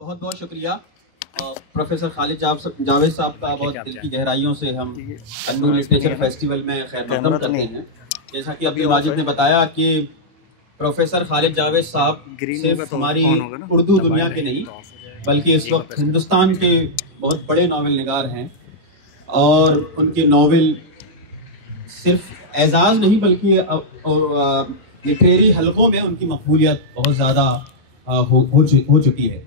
بہت بہت شکریہ پروفیسر خالد جاوید صاحب کا، بہت دل کی گہرائیوں سے ہم انور لٹریچر فیسٹیول میں خیر مقدم کرتے ہیں۔ جیسا کہ عبد الماجد نے بتایا کہ پروفیسر خالد جاوید صاحب صرف ہماری اردو دنیا کے نہیں بلکہ اس وقت ہندوستان کے بہت بڑے ناول نگار ہیں، اور ان کے ناول صرف اعزاز نہیں بلکہ لٹریری حلقوں میں ان کی مقبولیت بہت زیادہ ہو چکی ہے۔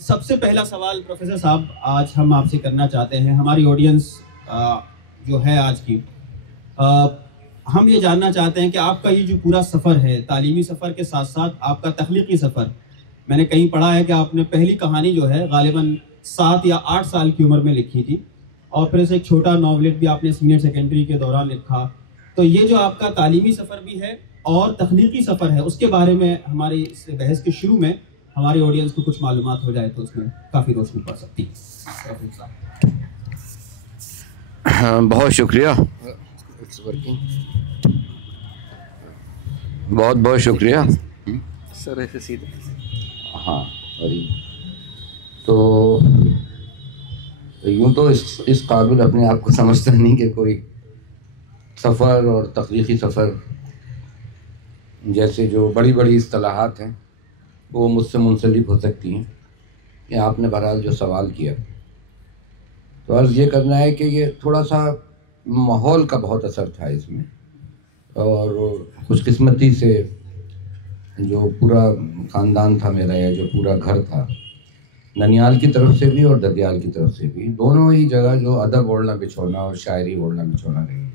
سب سے پہلا سوال پروفیسر صاحب آج ہم آپ سے کرنا چاہتے ہیں، ہماری آڈینس جو ہے آج کی، ہم یہ جاننا چاہتے ہیں کہ آپ کا یہ جو پورا سفر ہے، تعلیمی سفر کے ساتھ ساتھ آپ کا تخلیقی سفر، میں نے کہیں پڑھا ہے کہ آپ نے پہلی کہانی جو ہے غالباً 7 یا 8 سال کی عمر میں لکھی تھی، اور پھر اسے ایک چھوٹا ناولٹ بھی آپ نے سینئر سیکنڈری کے دوران لکھا۔ تو یہ جو آپ کا تعلیمی سفر بھی ہے اور تخلیقی سفر ہے، اس کے بارے میں ہماری اس بحث کے شروع میں ہماری آڈینس کو کچھ معلومات ہو جائے تو اس میں کافی روشنی پڑ سکتی ہے۔ بہت شکریہ، بہت بہت شکریہ سر۔ ایسے سیدھے ہاں، تو یوں تو اس قابل اپنے آپ کو سمجھتا نہیں کہ کوئی سفر اور تخلیقی سفر جیسے جو بڑی بڑی اصطلاحات ہیں وہ مجھ سے منسلک ہو سکتی ہیں، کہ آپ نے بہرحال جو سوال کیا تو عرض یہ کرنا ہے کہ یہ تھوڑا سا ماحول کا بہت اثر تھا اس میں، اور خوش قسمتی سے جو پورا خاندان تھا میرا، یا جو پورا گھر تھا، ننیال کی طرف سے بھی اور ددیال کی طرف سے بھی، دونوں ہی جگہ جو ادب اوڑھنا بچھونا اور شاعری اوڑھنا بچھونا رہی ہے۔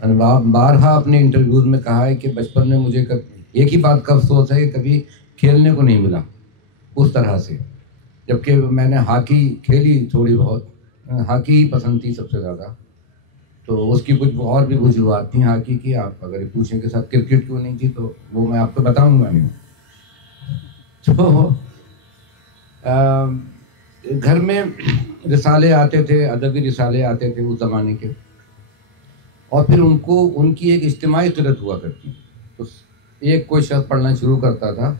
میں نے بارہا اپنے انٹرویوز میں کہا ہے کہ بچپن میں مجھے ایک ہی بات کا افسوس ہے کہ کبھی کھیلنے کو نہیں ملا اس طرح سے، جبکہ میں نے ہاکی کھیلی تھوڑی بہت، ہاکی ہی پسند تھی سب سے زیادہ، تو اس کی کچھ اور بھی وجوہات تھیں ہاکی کی، آپ اگر پوچھیں کہ سب کرکٹ کیوں نہیں تھی تو وہ میں آپ کو بتاؤں گا نہیں۔ تو گھر میں رسالے آتے تھے، ادبی رسالے آتے تھے اس زمانے کے، اور پھر ان کی ایک اجتماعی قلت ہوا کرتی، تو ایک کوئی شخص پڑھنا شروع کرتا تھا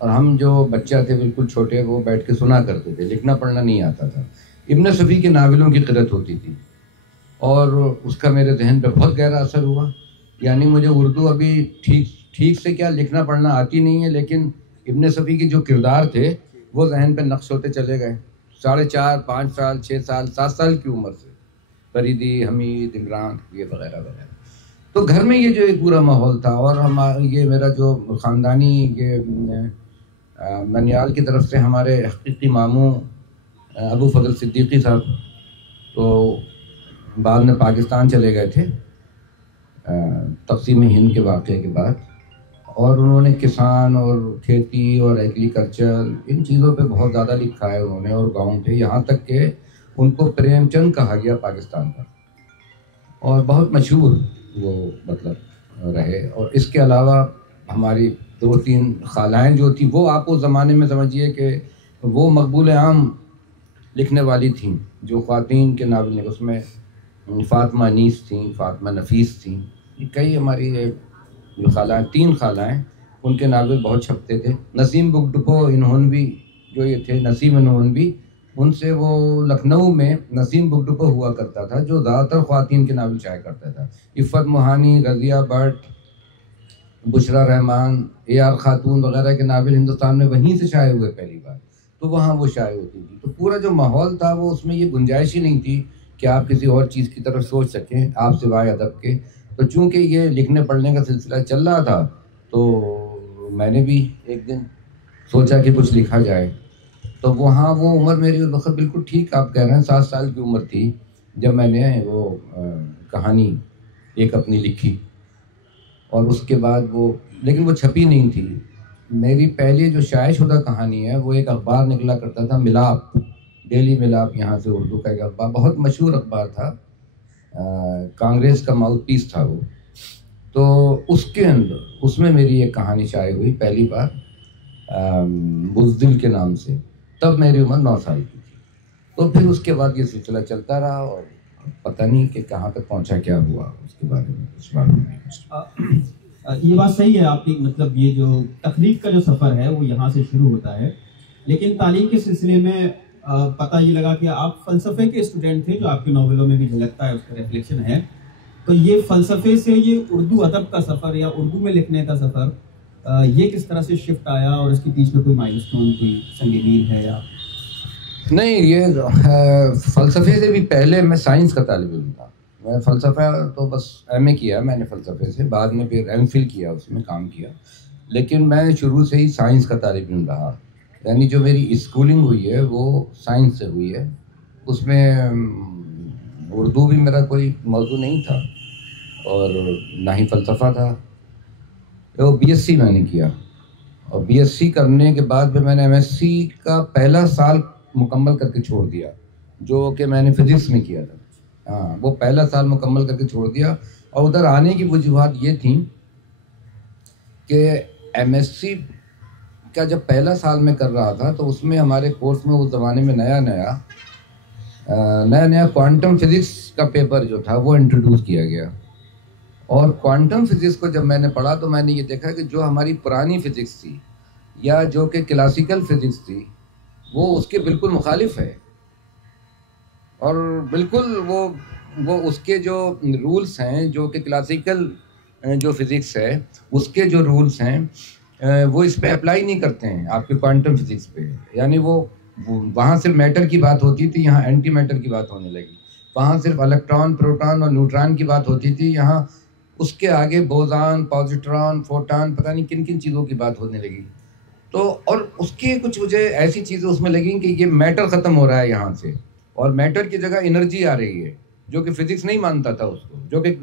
اور ہم جو بچہ تھے بالکل چھوٹے وہ بیٹھ کے سنا کرتے تھے، لکھنا پڑھنا نہیں آتا تھا۔ ابن صفی کے ناولوں کی قلت ہوتی تھی اور اس کا میرے ذہن پہ بہت گہرا اثر ہوا، یعنی مجھے اردو ابھی ٹھیک سے کیا لکھنا پڑھنا آتی نہیں ہے، لیکن ابن صفی کے جو کردار تھے وہ ذہن پہ نقش ہوتے چلے گئے، 4.5 5 سال 6 سال 7 سال کی عمر سے، فریدی، حمید، عمران، یہ وغیرہ وغیرہ۔ تو گھر میں یہ جو ایک پورا ماحول تھا، اور یہ میرا جو خاندانی یہ ننیال کی طرف سے ہمارے حقیقی ماموں ابو فضل صدیقی صاحب تو بعد میں پاکستان چلے گئے تھے تقسیم ہند کے واقعے کے بعد، اور انہوں نے کسان اور کھیتی اور ایگریکلچر ان چیزوں پہ بہت زیادہ لکھا ہے انہوں نے، اور گاؤں تھے، یہاں تک کہ ان کو پریم چند کہا گیا پاکستان کا، اور بہت مشہور وہ مطلب رہے۔ اور اس کے علاوہ ہماری 2-3 خالائیں جو تھیں، وہ آپ اس زمانے میں سمجھیے کہ وہ مقبول عام لکھنے والی تھیں، جو خواتین کے ناول نے، اس میں فاطمہ انیس تھیں، فاطمہ نفیس تھیں، کئی ہماری جو خالائیں، 3 خالائیں، ان کے ناول بہت چھپتے تھے۔ نسیم بک ڈپو انہونوی جو یہ تھے، نسیم انہونوی، ان سے وہ لکھنؤ میں نسیم بک ڈپو ہوا کرتا تھا جو زیادہ تر خواتین کے ناول شائع کرتا تھا۔ عفت موہانی، رضیہ بٹ، بشریٰ رحمان، اے آر خاتون وغیرہ کے ناول ہندوستان میں وہیں سے شائع ہوئے پہلی بار، تو وہاں وہ شائع ہوتی تھی۔ تو پورا جو ماحول تھا وہ اس میں یہ گنجائش ہی نہیں تھی کہ آپ کسی اور چیز کی طرف سوچ سکیں آپ سوائے ادب کے۔ تو چونکہ یہ لکھنے پڑھنے کا سلسلہ چل رہا تھا تو میں نے بھی ایک دن سوچا کہ کچھ لکھا جائے۔ تو وہاں وہ عمر میری اس وقت بالکل ٹھیک آپ کہہ رہے ہیں 7 سال کی عمر تھی جب میں نے وہ کہانی ایک اپنی لکھی، اور اس کے بعد وہ، لیکن وہ چھپی نہیں تھی۔ میری پہلی جو شائع شدہ کہانی ہے وہ ایک اخبار نکلا کرتا تھا، ملاپ، ڈیلی ملاپ، یہاں سے اردو کا ایک اخبار، بہت مشہور اخبار تھا، کانگریس کا ماؤتھ پیس تھا وہ۔ تو اس کے اندر، اس میں میری ایک کہانی شائع ہوئی پہلی بار، بزدل کے نام سے، تب میری عمر 9 سال کی تھی۔ تو پھر اس کے بعد یہ سلسلہ چلتا رہا، اور پتہ نہیں کہ کہاں تک پہنچا، کیا ہوا اس کے بارے میں کچھ معلوم نہیں۔ یہ بات صحیح ہے آپ کی، مطلب یہ جو تخلیق کا جو سفر ہے وہ یہاں سے شروع ہوتا ہے، لیکن تعلیم کے سلسلے میں پتہ یہ لگا کہ آپ فلسفے کے اسٹوڈنٹ تھے، جو آپ کے ناولوں میں بھی جھلکتا ہے، اس کا ریفلیکشن ہے. تو یہ فلسفے سے یہ اردو ادب کا سفر یا اردو میں لکھنے کا سفر یہ کس طرح سے شفٹ آیا، اور اس کے پیچھے میں کوئی مائلسٹون، کوئی سنگ میل ہے؟ یا نہیں، یہ فلسفے سے بھی پہلے میں سائنس کا طالب علم تھا. میں فلسفہ تو بس ایم اے کیا میں نے فلسفے سے، بعد میں پھر ایم فل کیا، اس میں کام کیا، لیکن میں شروع سے ہی سائنس کا طالب علم رہا. یعنی جو میری اسکولنگ ہوئی ہے وہ سائنس سے ہوئی ہے. اس میں اردو بھی میرا کوئی موضوع نہیں تھا اور نہ ہی فلسفہ تھا. وہ بی ایس سی میں نے کیا، اور بی ایس سی کرنے کے بعد پھر میں نے ایم ایس سی کا پہلا سال مکمل کر کے چھوڑ دیا، جو کہ میں نے فزکس میں کیا تھا. ہاں، وہ پہلا سال مکمل کر کے چھوڑ دیا. اور ادھر آنے کی وجوہات یہ تھیں کہ ایم ایس سی کا جب پہلا سال میں کر رہا تھا تو اس میں ہمارے کورس میں اس زمانے میں نیا کوانٹم فزکس کا پیپر جو تھا وہ انٹروڈیوس کیا گیا. اور کوانٹم فزکس کو جب میں نے پڑھا تو میں نے یہ دیکھا کہ جو ہماری پرانی فزکس تھی یا جو کہ کلاسیکل فزکس تھی وہ اس کے بالکل مخالف ہے. اور بالکل وہ اس کے جو رولز ہیں، جو کہ کلاسیکل جو فزکس ہے اس کے جو رولز ہیں وہ اس پہ اپلائی نہیں کرتے ہیں آپ کے کوانٹم فزکس پہ. یعنی وہ وہاں صرف میٹر کی بات ہوتی تھی، یہاں اینٹی میٹر کی بات ہونے لگی. وہاں صرف الیکٹران، پروٹون اور نیوٹران کی بات ہوتی تھی، یہاں اس کے آگے بوزان، پازیٹران، فوٹان، پتہ نہیں کن کن چیزوں کی بات ہونے لگی. تو اور اس کی کچھ مجھے ایسی چیزیں اس میں لگیں کہ یہ میٹر ختم ہو رہا ہے یہاں سے، اور میٹر کی جگہ انرجی آ رہی ہے، جو کہ فزکس نہیں مانتا تھا اس کو. جو کہ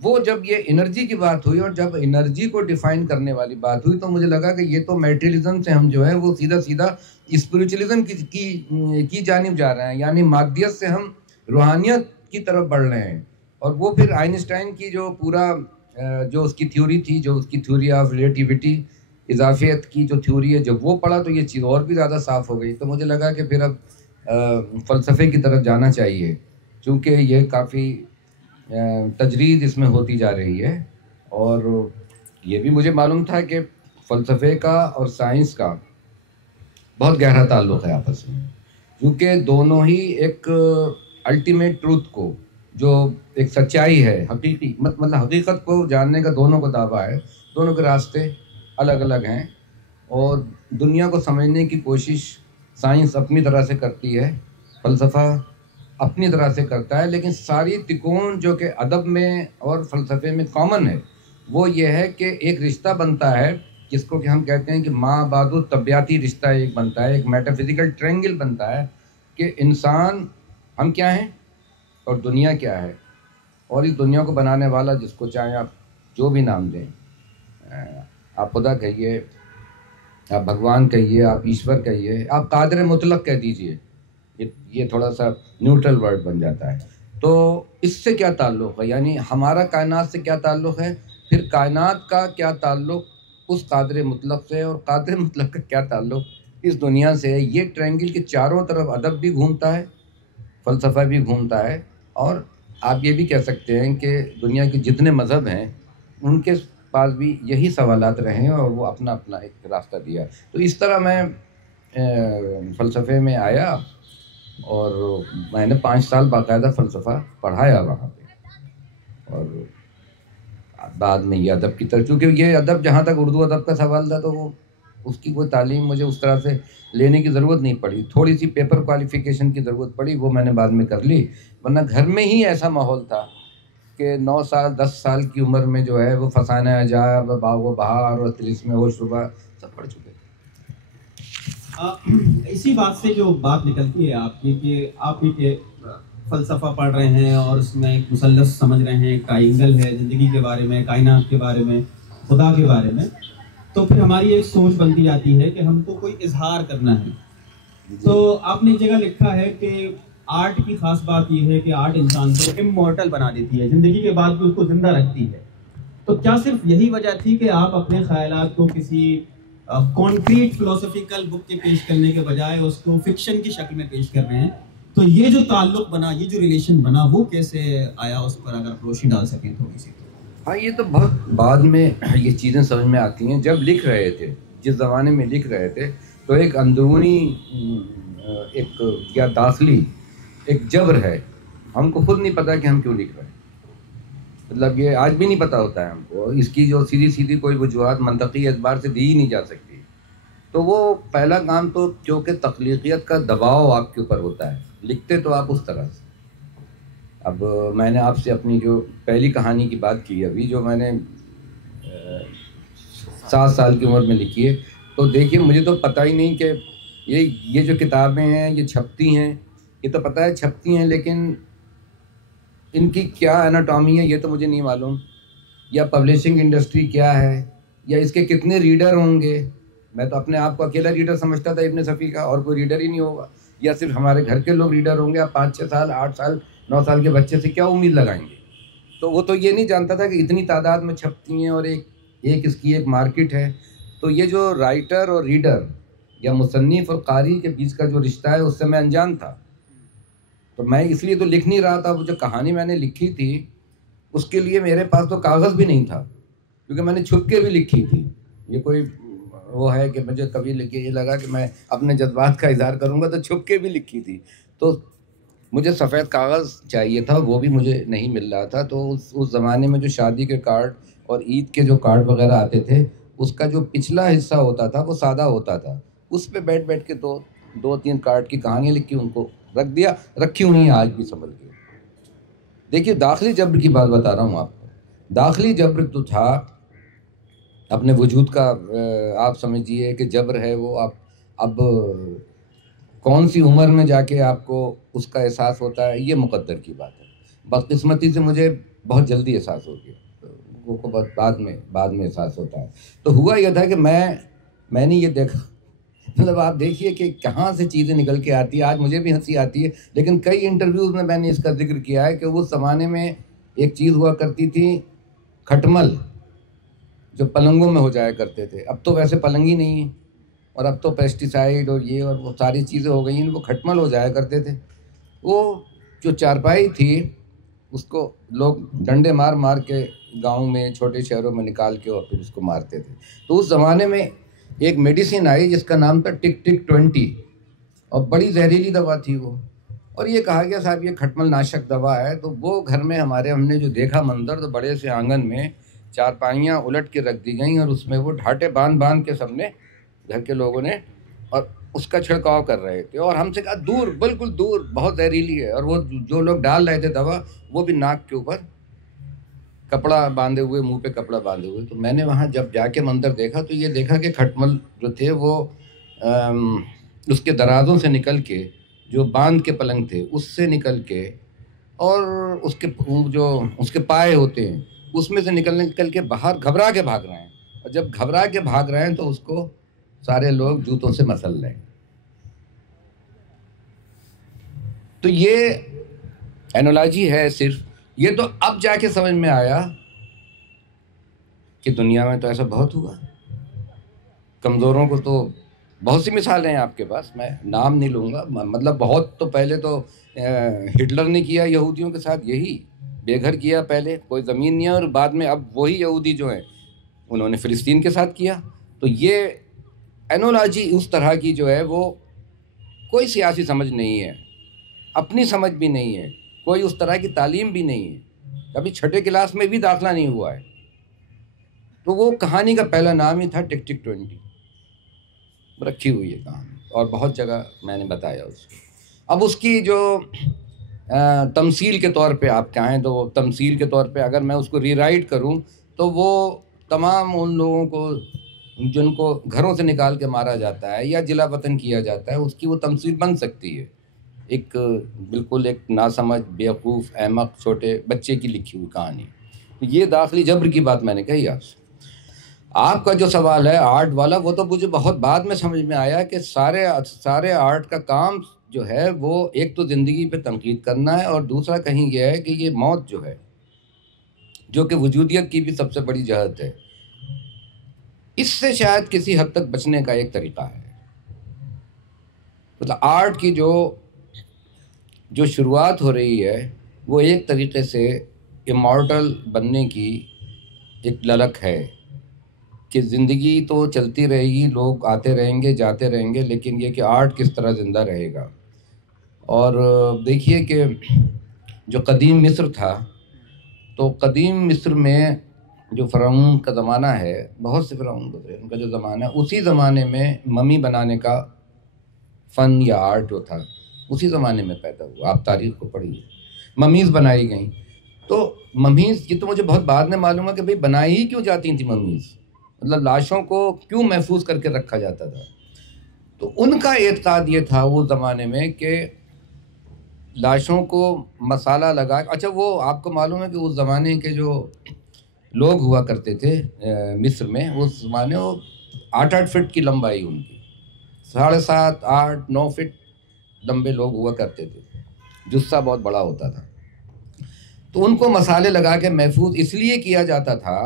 وہ جب یہ انرجی کی بات ہوئی اور جب انرجی کو ڈیفائن کرنے والی بات ہوئی تو مجھے لگا کہ یہ تو میٹریلزم سے ہم جو ہے وہ سیدھا اسپریچولیزم کی جانب جا رہے ہیں. یعنی مادیت سے ہم روحانیت کی طرف بڑھ رہے ہیں. اور وہ پھر آئنسٹائن کی جو پورا جو اس کی تھیوری تھی، جو اس کی تھیوری آف ریلیٹیوٹی، اضافیت کی جو تھیوری ہے، جب وہ پڑھا تو یہ چیز اور بھی زیادہ صاف ہو گئی. تو مجھے لگا کہ پھر اب فلسفے کی طرف جانا چاہیے، چونکہ یہ کافی تجرید اس میں ہوتی جا رہی ہے. اور یہ بھی مجھے معلوم تھا کہ فلسفے کا اور سائنس کا بہت گہرا تعلق ہے آپس میں، کیونکہ دونوں ہی ایک الٹیمیٹ ٹروتھ کو، جو ایک سچائی ہے، حقیقی مطلب حقیقت کو جاننے کا دونوں کو دعویٰ ہے. دونوں کے راستے الگ الگ ہیں، اور دنیا کو سمجھنے کی کوشش سائنس اپنی طرح سے کرتی ہے، فلسفہ اپنی طرح سے کرتا ہے. لیکن ساری تکون جو کہ ادب میں اور فلسفے میں کامن ہے وہ یہ ہے کہ ایک رشتہ بنتا ہے جس کو کہ ہم کہتے ہیں کہ ماں بعد طبیعتی رشتہ ایک بنتا ہے، ایک میٹافزیکل ٹرینگل بنتا ہے کہ انسان ہم کیا ہیں اور دنیا کیا ہے، اور اس دنیا کو بنانے والا جس کو چاہیں آپ جو بھی نام دیں، آپ خدا کہیے، آپ بھگوان کہیے، آپ ایشور کہیے، آپ قادر مطلق کہہ دیجئے، یہ تھوڑا سا نیوٹرل ورڈ بن جاتا ہے. تو اس سے کیا تعلق ہے، یعنی ہمارا کائنات سے کیا تعلق ہے، پھر کائنات کا کیا تعلق اس قادر مطلق سے، اور قادر مطلق کا کیا تعلق اس دنیا سے ہے. یہ ٹرینگل کے چاروں طرف ادب بھی گھومتا ہے، فلسفہ بھی گھومتا ہے. اور آپ یہ بھی کہہ سکتے ہیں کہ دنیا کے جتنے مذہب ہیں ان کے پاس بھی یہی سوالات رہے ہیں، اور وہ اپنا اپنا ایک راستہ دیا. تو اس طرح میں فلسفے میں آیا، اور میں نے 5 سال باقاعدہ فلسفہ پڑھایا وہاں پہ. اور بعد میں یہ ادب کی طرف، چونکہ یہ ادب جہاں تک اردو ادب کا سوال تھا تو وہ اس کی کوئی تعلیم مجھے اس طرح سے لینے کی ضرورت نہیں پڑی. تھوڑی سی پیپر کوالیفیکیشن کی ضرورت پڑی، وہ میں نے بعد میں کر لی. ورنہ گھر میں ہی ایسا ماحول تھا کہ 9 سال 10 سال کی عمر میں جو ہے وہ فسانہ عجائب، باغ و بہار اور طلسم ہوش ربا سب پڑھ چکے. اسی بات سے جو بات نکلتی ہے آپ کی کہ آپ ایک فلسفہ پڑھ رہے ہیں اور اس میں ایک مثلث سمجھ رہے ہیں، ایک ٹرائنگل ہے زندگی کے بارے میں، کائنات کے بارے میں، خدا کے بارے میں، تو پھر ہماری ایک سوچ بنتی جاتی ہے کہ ہم کو کوئی اظہار کرنا ہے. تو آپ نے ایک جگہ لکھا ہے کہ آرٹ کی خاص بات یہ ہے کہ آرٹ انسان کو امورٹل بنا دیتی ہے، زندگی کے بعد بھی اس کو زندہ رکھتی ہے. تو کیا صرف یہی وجہ تھی کہ آپ اپنے خیالات کو کسی کانکریٹ فلسفیکل بک کے پیش کرنے کے بجائے اس کو فکشن کی شکل میں پیش کر رہے ہیں؟ تو یہ جو تعلق بنا، یہ جو ریلیشن بنا، وہ کیسے آیا، اس پر اگر روشنی ڈال سکیں تھوڑی سی. ہاں، یہ تو بہت بعد میں یہ چیزیں سمجھ میں آتی ہیں. جب لکھ رہے تھے، جس زمانے میں لکھ رہے تھے، تو ایک اندرونی ایک کیا داخلی ایک جبر ہے، ہم کو خود نہیں پتا کہ ہم کیوں لکھ رہے ہیں. مطلب یہ آج بھی نہیں پتہ ہوتا ہے ہم کو، اس کی جو سیدھی کوئی وجوہات منطقی اعتبار سے دی ہی نہیں جا سکتی. تو وہ پہلا کام تو کیونکہ تخلیقیت کا دباؤ آپ کے اوپر ہوتا ہے، لکھتے تو آپ اس طرح سے. اب میں نے آپ سے اپنی جو پہلی کہانی کی بات کی ابھی، جو میں نے 7 سال کی عمر میں لکھی ہے، تو دیکھیے مجھے تو پتہ ہی نہیں کہ یہ جو کتابیں ہیں یہ چھپتی ہیں، یہ تو پتہ ہے چھپتی ہیں، لیکن ان کی کیا اناٹامی ہے یہ تو مجھے نہیں معلوم، یا پبلشنگ انڈسٹری کیا ہے، یا اس کے کتنے ریڈر ہوں گے. میں تو اپنے آپ کو اکیلا ریڈر سمجھتا تھا ابن صفی کا، اور کوئی ریڈر ہی نہیں ہوگا، یا صرف ہمارے گھر کے لوگ ریڈر ہوں گے. آپ 5-6 سال 8 سال 9 سال کے بچے سے کیا امید لگائیں گے؟ تو وہ تو یہ نہیں جانتا تھا کہ اتنی تعداد میں چھپتی ہیں اور ایک اس کی ایک مارکیٹ ہے. تو یہ جو رائٹر اور ریڈر یا مصنف اور قاری کے بیچ کا جو رشتہ ہے اس سے میں انجان تھا. تو میں اس لیے تو لکھ نہیں رہا تھا. وہ جو کہانی میں نے لکھی تھی اس کے لیے میرے پاس تو کاغذ بھی نہیں تھا، کیونکہ میں نے چھپ کے بھی لکھی تھی. یہ کوئی وہ ہے کہ مجھے کبھی لکھے یہ لگا کہ میں اپنے جذبات کا اظہار کروں گا، تو چھپ کے بھی لکھی تھی. تو مجھے سفید کاغذ چاہیے تھا، وہ بھی مجھے نہیں مل رہا تھا. تو اس زمانے میں جو شادی کے کارڈ اور عید کے جو کارڈ وغیرہ آتے تھے، اس کا جو پچھلا حصہ ہوتا تھا وہ سادہ ہوتا تھا. اس پہ بیٹھ کے تو 2-3 کارڈ کی کہانیاں لکھی، ان کو رکھ دیا، رکھی ہوئی ہیں آج بھی سنبھل کے. دیکھیے داخلی جبر کی بات بتا رہا ہوں آپ کو. داخلی جبر تو تھا اپنے وجود کا، آپ سمجھیے کہ جبر ہے وہ اب کون سی عمر میں جا کے آپ کو اس کا احساس ہوتا ہے یہ مقدر کی بات ہے. بدقسمتی سے مجھے بہت جلدی احساس ہو گیا، وہ کو بعد میں احساس ہوتا ہے. تو ہوا یہ تھا کہ میں نے یہ دیکھا، مطلب آپ دیکھیے کہ کہاں سے چیزیں نکل کے آتی ہیں. آج مجھے بھی ہنسی آتی ہے، لیکن کئی انٹرویوز میں نے اس کا ذکر کیا ہے کہ اس زمانے میں ایک چیز ہوا کرتی تھی، کھٹمل، جو پلنگوں میں ہو جایا کرتے تھے. اب تو ویسے پلنگ ہی نہیں ہے، اور اب تو پیسٹیسائڈ اور یہ اور وہ ساری چیزیں ہو گئی ہیں. وہ کھٹمل ہو جایا کرتے تھے. وہ جو چارپائی تھی اس کو لوگ ڈنڈے مار کے گاؤں میں چھوٹے شہروں میں نکال کے اور پھر اس کو مارتے تھے. تو اس زمانے میں ایک میڈیسن آئی جس کا نام تھا ٹک ٹک 20، اور بڑی زہریلی دوا تھی وہ. اور یہ کہا گیا صاحب یہ کھٹمل ناشک دوا ہے. تو وہ گھر میں ہم نے جو دیکھا منظر، تو بڑے سے آنگن میں چارپائیاں الٹ کے رکھ دی گئیں، اور اس میں وہ ڈھاٹے باندھ کے سب نے، گھر کے لوگوں نے، اور اس کا چھڑکاؤ کر رہے تھے. اور ہم سے کہا دور، بالکل دور، بہت زہریلی ہے. اور وہ جو لوگ ڈال رہے تھے دوا، وہ بھی ناک کے اوپر کپڑا باندھے ہوئے، منہ پہ کپڑا باندھے ہوئے. تو میں نے وہاں جب جا کے منظر دیکھا تو یہ دیکھا کہ کھٹمل جو تھے وہ اس کے درازوں سے نکل کے، جو باندھ کے پلنگ تھے اس سے نکل کے، اور اس کے پائے ہوتے ہیں اس میں سے نکل کے باہر گھبرا کے بھاگ رہے ہیں. اور جب گھبرا کے بھاگ رہے ہیں تو اس کو سارے لوگ جوتوں سے مسل رہے ہیں. تو یہ اینالوجی ہے صرف. یہ تو اب جا کے سمجھ میں آیا کہ دنیا میں تو ایسا بہت ہوا. کمزوروں کو تو بہت سی مثالیں ہیں آپ کے پاس، میں نام نہیں لوں گا. مطلب بہت تو پہلے تو ہٹلر نے کیا یہودیوں کے ساتھ، یہی بے گھر کیا پہلے، کوئی زمین نہیں ہے. اور بعد میں اب وہی یہودی جو ہیں انہوں نے فلسطین کے ساتھ کیا. تو یہ اینالوجی اس طرح کی جو ہے وہ کوئی سیاسی سمجھ نہیں ہے، اپنی سمجھ بھی نہیں ہے، کوئی اس طرح کی تعلیم بھی نہیں ہے، کبھی 6 کلاس میں بھی داخلہ نہیں ہوا ہے. تو وہ کہانی کا پہلا نام ہی تھا ٹک ٹک 20، رکھی ہوئی ہے کہانی، اور بہت جگہ میں نے بتایا اس کو. اب اس کی جو تمثیل کے طور پہ آپ کہیں تو وہ تمثیل کے طور پہ اگر میں اس کو ری رائٹ کروں تو وہ تمام ان لوگوں کو جن کو گھروں سے نکال کے مارا جاتا ہے یا جلا وطن کیا جاتا ہے، اس کی وہ تمثیل بن سکتی ہے. ایک بالکل ایک ناسمجھ، بیوقوف، احمق چھوٹے بچے کی لکھی ہوئی کہانی. یہ داخلی جبر کی بات میں نے کہی آپ سے. آپ کا جو سوال ہے آرٹ والا، وہ تو مجھے بہت بعد میں سمجھ میں آیا کہ سارے آرٹ کا کام جو ہے وہ ایک تو زندگی پہ تنقید کرنا ہے، اور دوسرا کہیں یہ ہے کہ یہ موت جو ہے، جو کہ وجودیت کی بھی سب سے بڑی جہت ہے، اس سے شاید کسی حد تک بچنے کا ایک طریقہ ہے. مطلب آرٹ کی جو شروعات ہو رہی ہے وہ ایک طریقے سے امارٹل بننے کی ایک للک ہے کہ زندگی تو چلتی رہے گی، لوگ آتے رہیں گے جاتے رہیں گے، لیکن یہ کہ آرٹ کس طرح زندہ رہے گا. اور دیکھیے کہ جو قدیم مصر تھا، تو قدیم مصر میں جو فرعون کا زمانہ ہے، بہت سے فرعون گزرے، ان کا جو زمانہ ہے، اسی زمانے میں ممی بنانے کا فن یا آرٹ جو تھا اسی زمانے میں پیدا ہوا. آپ تاریخ کو پڑھیے، ممیز بنائی گئیں. تو ممیز یہ تو مجھے بہت بعد میں معلوم ہے کہ بھئی بنائی ہی کیوں جاتی تھیں ممیز، مطلب لاشوں کو کیوں محفوظ کر کے رکھا جاتا تھا. تو ان کا اعتقاد یہ تھا اس زمانے میں کہ لاشوں کو مسالہ لگا. اچھا وہ آپ کو معلوم ہے کہ اس زمانے کے جو لوگ ہوا کرتے تھے مصر میں، اس زمانے وہ 8-8 فٹ کی لمبائی ان کی، 7.5 8 9 فٹ لمبے لوگ ہوا کرتے تھے، جثہ بہت بڑا ہوتا تھا. تو ان کو مسالے لگا کے محفوظ اس لیے کیا جاتا تھا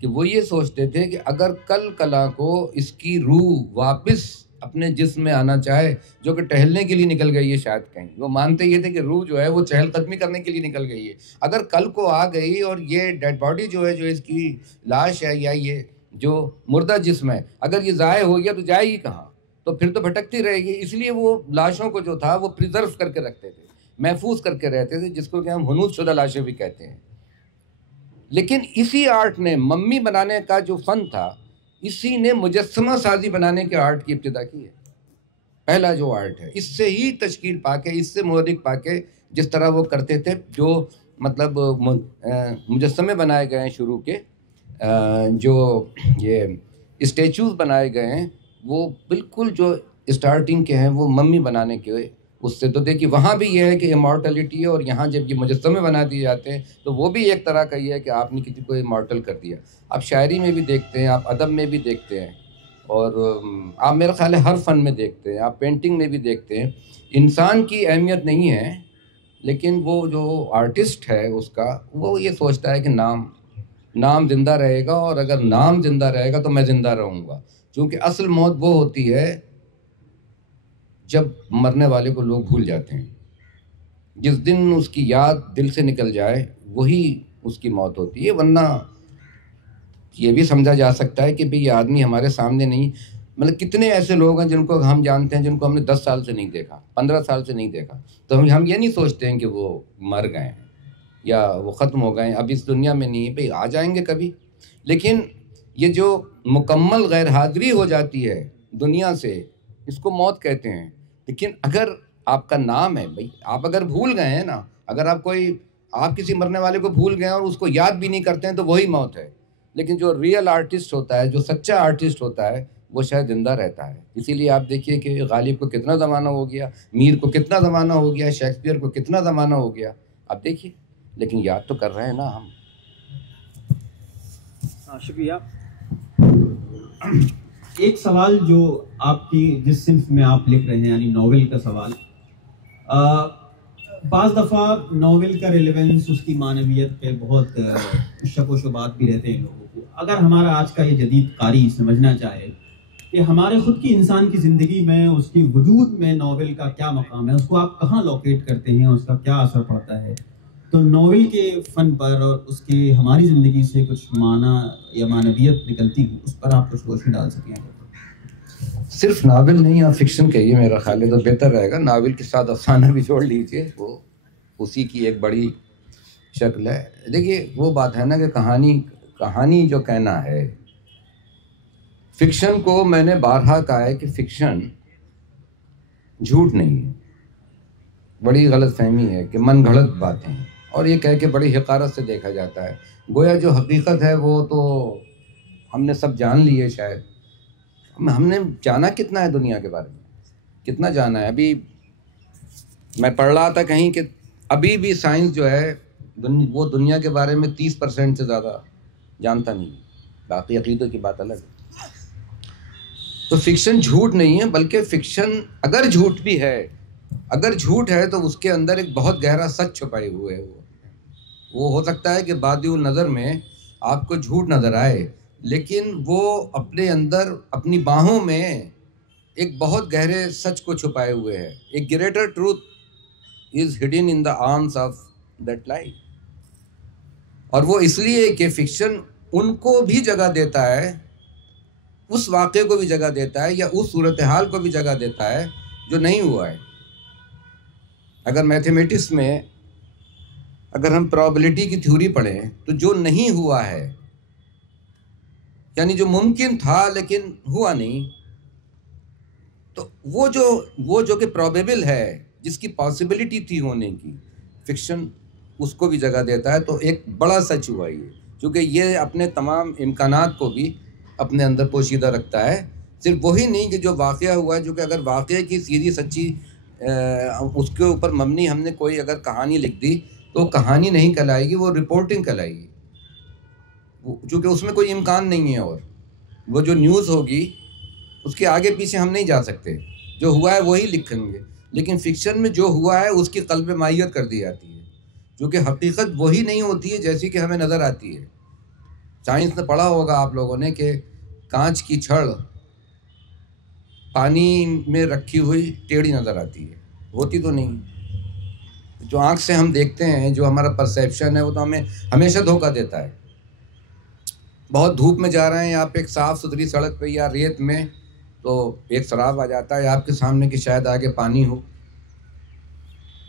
کہ وہ یہ سوچتے تھے کہ اگر کل کلا کو اس کی روح واپس اپنے جسم میں آنا چاہے، جو کہ ٹہلنے کے لیے نکل گئی ہے شاید کہیں، وہ مانتے یہ تھے کہ روح جو ہے وہ چہل قدمی کرنے کے لیے نکل گئی ہے، اگر کل کو آ گئی اور یہ ڈیڈ باڈی جو ہے، جو اس کی لاش ہے یا یہ جو مردہ جسم ہے، اگر یہ ضائع ہو گیا تو جائے گی کہاں، تو پھر تو بھٹکتی رہے گی. اس لیے وہ لاشوں کو جو تھا وہ پریزرو کر کے رکھتے تھے، محفوظ کر کے رہتے تھے، جس کو کہ ہم ہنوز شدہ لاشیں بھی کہتے ہیں. لیکن اسی آرٹ نے، ممی بنانے کا جو فن تھا، اسی نے مجسمہ سازی بنانے کے آرٹ کی ابتدا کی ہے. پہلا جو آرٹ ہے، اس سے ہی تشکیل پا کے، اس سے محرک پا کے، جس طرح وہ کرتے تھے، جو مطلب مجسمے بنائے گئے ہیں شروع کے، جو یہ اسٹیچوز بنائے گئے ہیں، وہ بالکل جو اسٹارٹنگ کے ہیں وہ ممی بنانے کے. اس سے تو دیکھیے وہاں بھی یہ ہے کہ امارٹلٹی ہے، اور یہاں جب یہ مجسمے بنا دیے جاتے ہیں تو وہ بھی ایک طرح کا یہ ہے کہ آپ نے کسی کو امارٹل کر دیا. آپ شاعری میں بھی دیکھتے ہیں، آپ ادب میں بھی دیکھتے ہیں، اور آپ میرا خیال ہے ہر فن میں دیکھتے ہیں، آپ پینٹنگ میں بھی دیکھتے ہیں. انسان کی اہمیت نہیں ہے، لیکن وہ جو آرٹسٹ ہے اس کا، وہ یہ سوچتا ہے کہ نام زندہ رہے گا، اور اگر نام زندہ رہے گا تو میں زندہ رہوں گا. کیونکہ اصل موت وہ ہوتی ہے جب مرنے والے کو لوگ بھول جاتے ہیں. جس دن اس کی یاد دل سے نکل جائے وہی اس کی موت ہوتی ہے. ورنہ یہ بھی سمجھا جا سکتا ہے کہ بھئی یہ آدمی ہمارے سامنے نہیں. مطلب کتنے ایسے لوگ ہیں جن کو ہم جانتے ہیں، جن کو ہم نے 10 سال سے نہیں دیکھا، 15 سال سے نہیں دیکھا، تو ہم یہ نہیں سوچتے ہیں کہ وہ مر گئے ہیں یا وہ ختم ہو گئے ہیں، اب اس دنیا میں نہیں ہے. بھئی آ جائیں گے کبھی. لیکن یہ جو مکمل غیر حاضری ہو جاتی ہے دنیا سے، اس کو موت کہتے ہیں. لیکن اگر آپ کا نام ہے، بھئی آپ اگر بھول گئے ہیں نا، اگر آپ کسی مرنے والے کو بھول گئے ہیں اور اس کو یاد بھی نہیں کرتے ہیں تو وہی موت ہے. لیکن جو ریئل آرٹسٹ ہوتا ہے، جو سچا آرٹسٹ ہوتا ہے، وہ شاید زندہ رہتا ہے. اسی لیے آپ دیکھیے کہ غالب کو کتنا زمانہ ہو گیا، میر کو کتنا زمانہ ہو گیا، شیکسپیئر کو کتنا زمانہ ہو گیا. آپ دیکھیے، لیکن یاد تو کر رہے ہیں نا ہم. شکریہ. ایک سوال جو آپ کی جس صنف میں آپ لکھ رہے ہیں، یعنی ناول کا سوال، بعض دفعہ ناول کا ریلیونس، اس کی معنویت پہ بہت شک و شبہات بھی رہتے ہیں لوگوں کو. اگر ہمارا آج کا یہ جدید قاری سمجھنا چاہے کہ ہمارے خود کی انسان کی زندگی میں، اس کی وجود میں ناول کا کیا مقام ہے، اس کو آپ کہاں لوکیٹ کرتے ہیں، اس کا کیا اثر پڑتا ہے، تو ناول کے فن پر اور اس کی ہماری زندگی سے کچھ معنی یا معنویت نکلتی ہے، اس پر آپ کچھ روشنی ڈال سکیں. صرف ناول نہیں، آپ فکشن کہیے، میرا خیال ہے تو بہتر رہے گا. ناول کے ساتھ افسانہ بھی جوڑ لیجیے، وہ اسی کی ایک بڑی شکل ہے. دیکھیے وہ بات ہے نا کہ کہانی جو کہنا ہے، فکشن کو میں نے بارہا کہا ہے کہ فکشن جھوٹ نہیں ہے. بڑی غلط فہمی ہے کہ من گھڑت باتیں ہیں، اور یہ کہہ کے بڑی حقارت سے دیکھا جاتا ہے، گویا جو حقیقت ہے وہ تو ہم نے سب جان لی ہے. شاید ہم نے جانا کتنا ہے دنیا کے بارے میں، کتنا جانا ہے. ابھی میں پڑھ رہا تھا کہیں کہ ابھی بھی سائنس جو ہے وہ دنیا کے بارے میں 30% سے زیادہ جانتا نہیں. باقی عقیدوں کی بات الگ ہے. تو فکشن جھوٹ نہیں ہے، بلکہ فکشن اگر جھوٹ بھی ہے، اگر جھوٹ ہے تو اس کے اندر ایک بہت گہرا سچ چھپائے ہوئے ہے. وہ ہو سکتا ہے کہ بادی النظر میں آپ کو جھوٹ نظر آئے، لیکن وہ اپنے اندر، اپنی باہوں میں ایک بہت گہرے سچ کو چھپائے ہوئے ہے. ایک greater truth is hidden in the arms of that life. اور وہ اس لیے کہ فکشن ان کو بھی جگہ دیتا ہے اس واقعے کو بھی جگہ دیتا ہے یا اس صورتحال کو بھی جگہ دیتا ہے جو نہیں ہوا ہے. اگر میتھمیٹکس میں اگر ہم پرابلٹی کی تھیوری پڑھیں تو جو نہیں ہوا ہے یعنی جو ممکن تھا لیکن ہوا نہیں، تو وہ جو کہ پرابیبل ہے، جس کی پاسبلٹی تھی ہونے کی، فکشن اس کو بھی جگہ دیتا ہے. تو ایک بڑا سچ ہوا یہ، چونکہ یہ اپنے تمام امکانات کو بھی اپنے اندر پوشیدہ رکھتا ہے. صرف وہی نہیں کہ جو واقعہ ہوا ہے، جو کہ اگر واقعے کی سیدھی سچی اس کے اوپر مبنی ہم نے کوئی اگر کہانی لکھ دی تو وہ کہانی نہیں کہلائے گی، وہ رپورٹنگ کہلائے گی، چونکہ اس میں کوئی امکان نہیں ہے. اور وہ جو نیوز ہوگی اس کے آگے پیچھے ہم نہیں جا سکتے، جو ہوا ہے وہی لکھیں گے. لیکن فکشن میں جو ہوا ہے اس کی قلب مائیت کر دی جاتی ہے، جو کہ حقیقت وہی نہیں ہوتی ہے جیسی کہ ہمیں نظر آتی ہے. سائنس نے پڑھا ہوگا آپ لوگوں نے کہ کانچ کی چھڑ پانی میں رکھی ہوئی ٹیڑھی نظر آتی ہے، ہوتی تو نہیں. جو آنکھ سے ہم دیکھتے ہیں، جو ہمارا پرسیپشن ہے، وہ تو ہمیں ہمیشہ دھوکہ دیتا ہے. بہت دھوپ میں جا رہے ہیں آپ ایک صاف ستھری سڑک پہ یا ریت میں، تو ایک سراب آ جاتا ہے آپ کے سامنے کہ شاید آگے پانی ہو.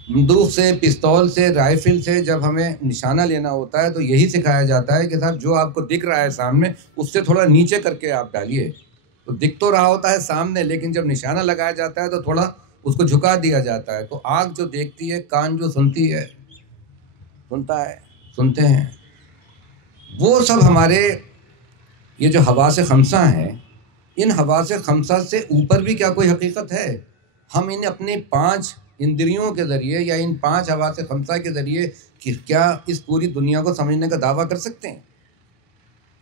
بندوق سے، پستول سے، رائفل سے جب ہمیں نشانہ لینا ہوتا ہے تو یہی سکھایا جاتا ہے کہ صاحب جو آپ کو دکھ رہا ہے سامنے، اس سے تھوڑا نیچے کر کے آپ ڈالیے. تو دکھ تو رہا ہوتا ہے سامنے، لیکن جب نشانہ لگایا جاتا ہے تو تھوڑا اس کو جھکا دیا جاتا ہے. تو آنکھ جو دیکھتی ہے، کان جو سنتی ہے، سنتے ہیں، وہ سب ہمارے یہ جو حواس خمسہ ہیں، ان حواس خمسہ سے اوپر بھی کیا کوئی حقیقت ہے؟ ہم ان اپنے 5 اندریوں کے ذریعے یا ان 5 حواس خمسہ کے ذریعے کیا اس پوری دنیا کو سمجھنے کا دعویٰ کر سکتے ہیں؟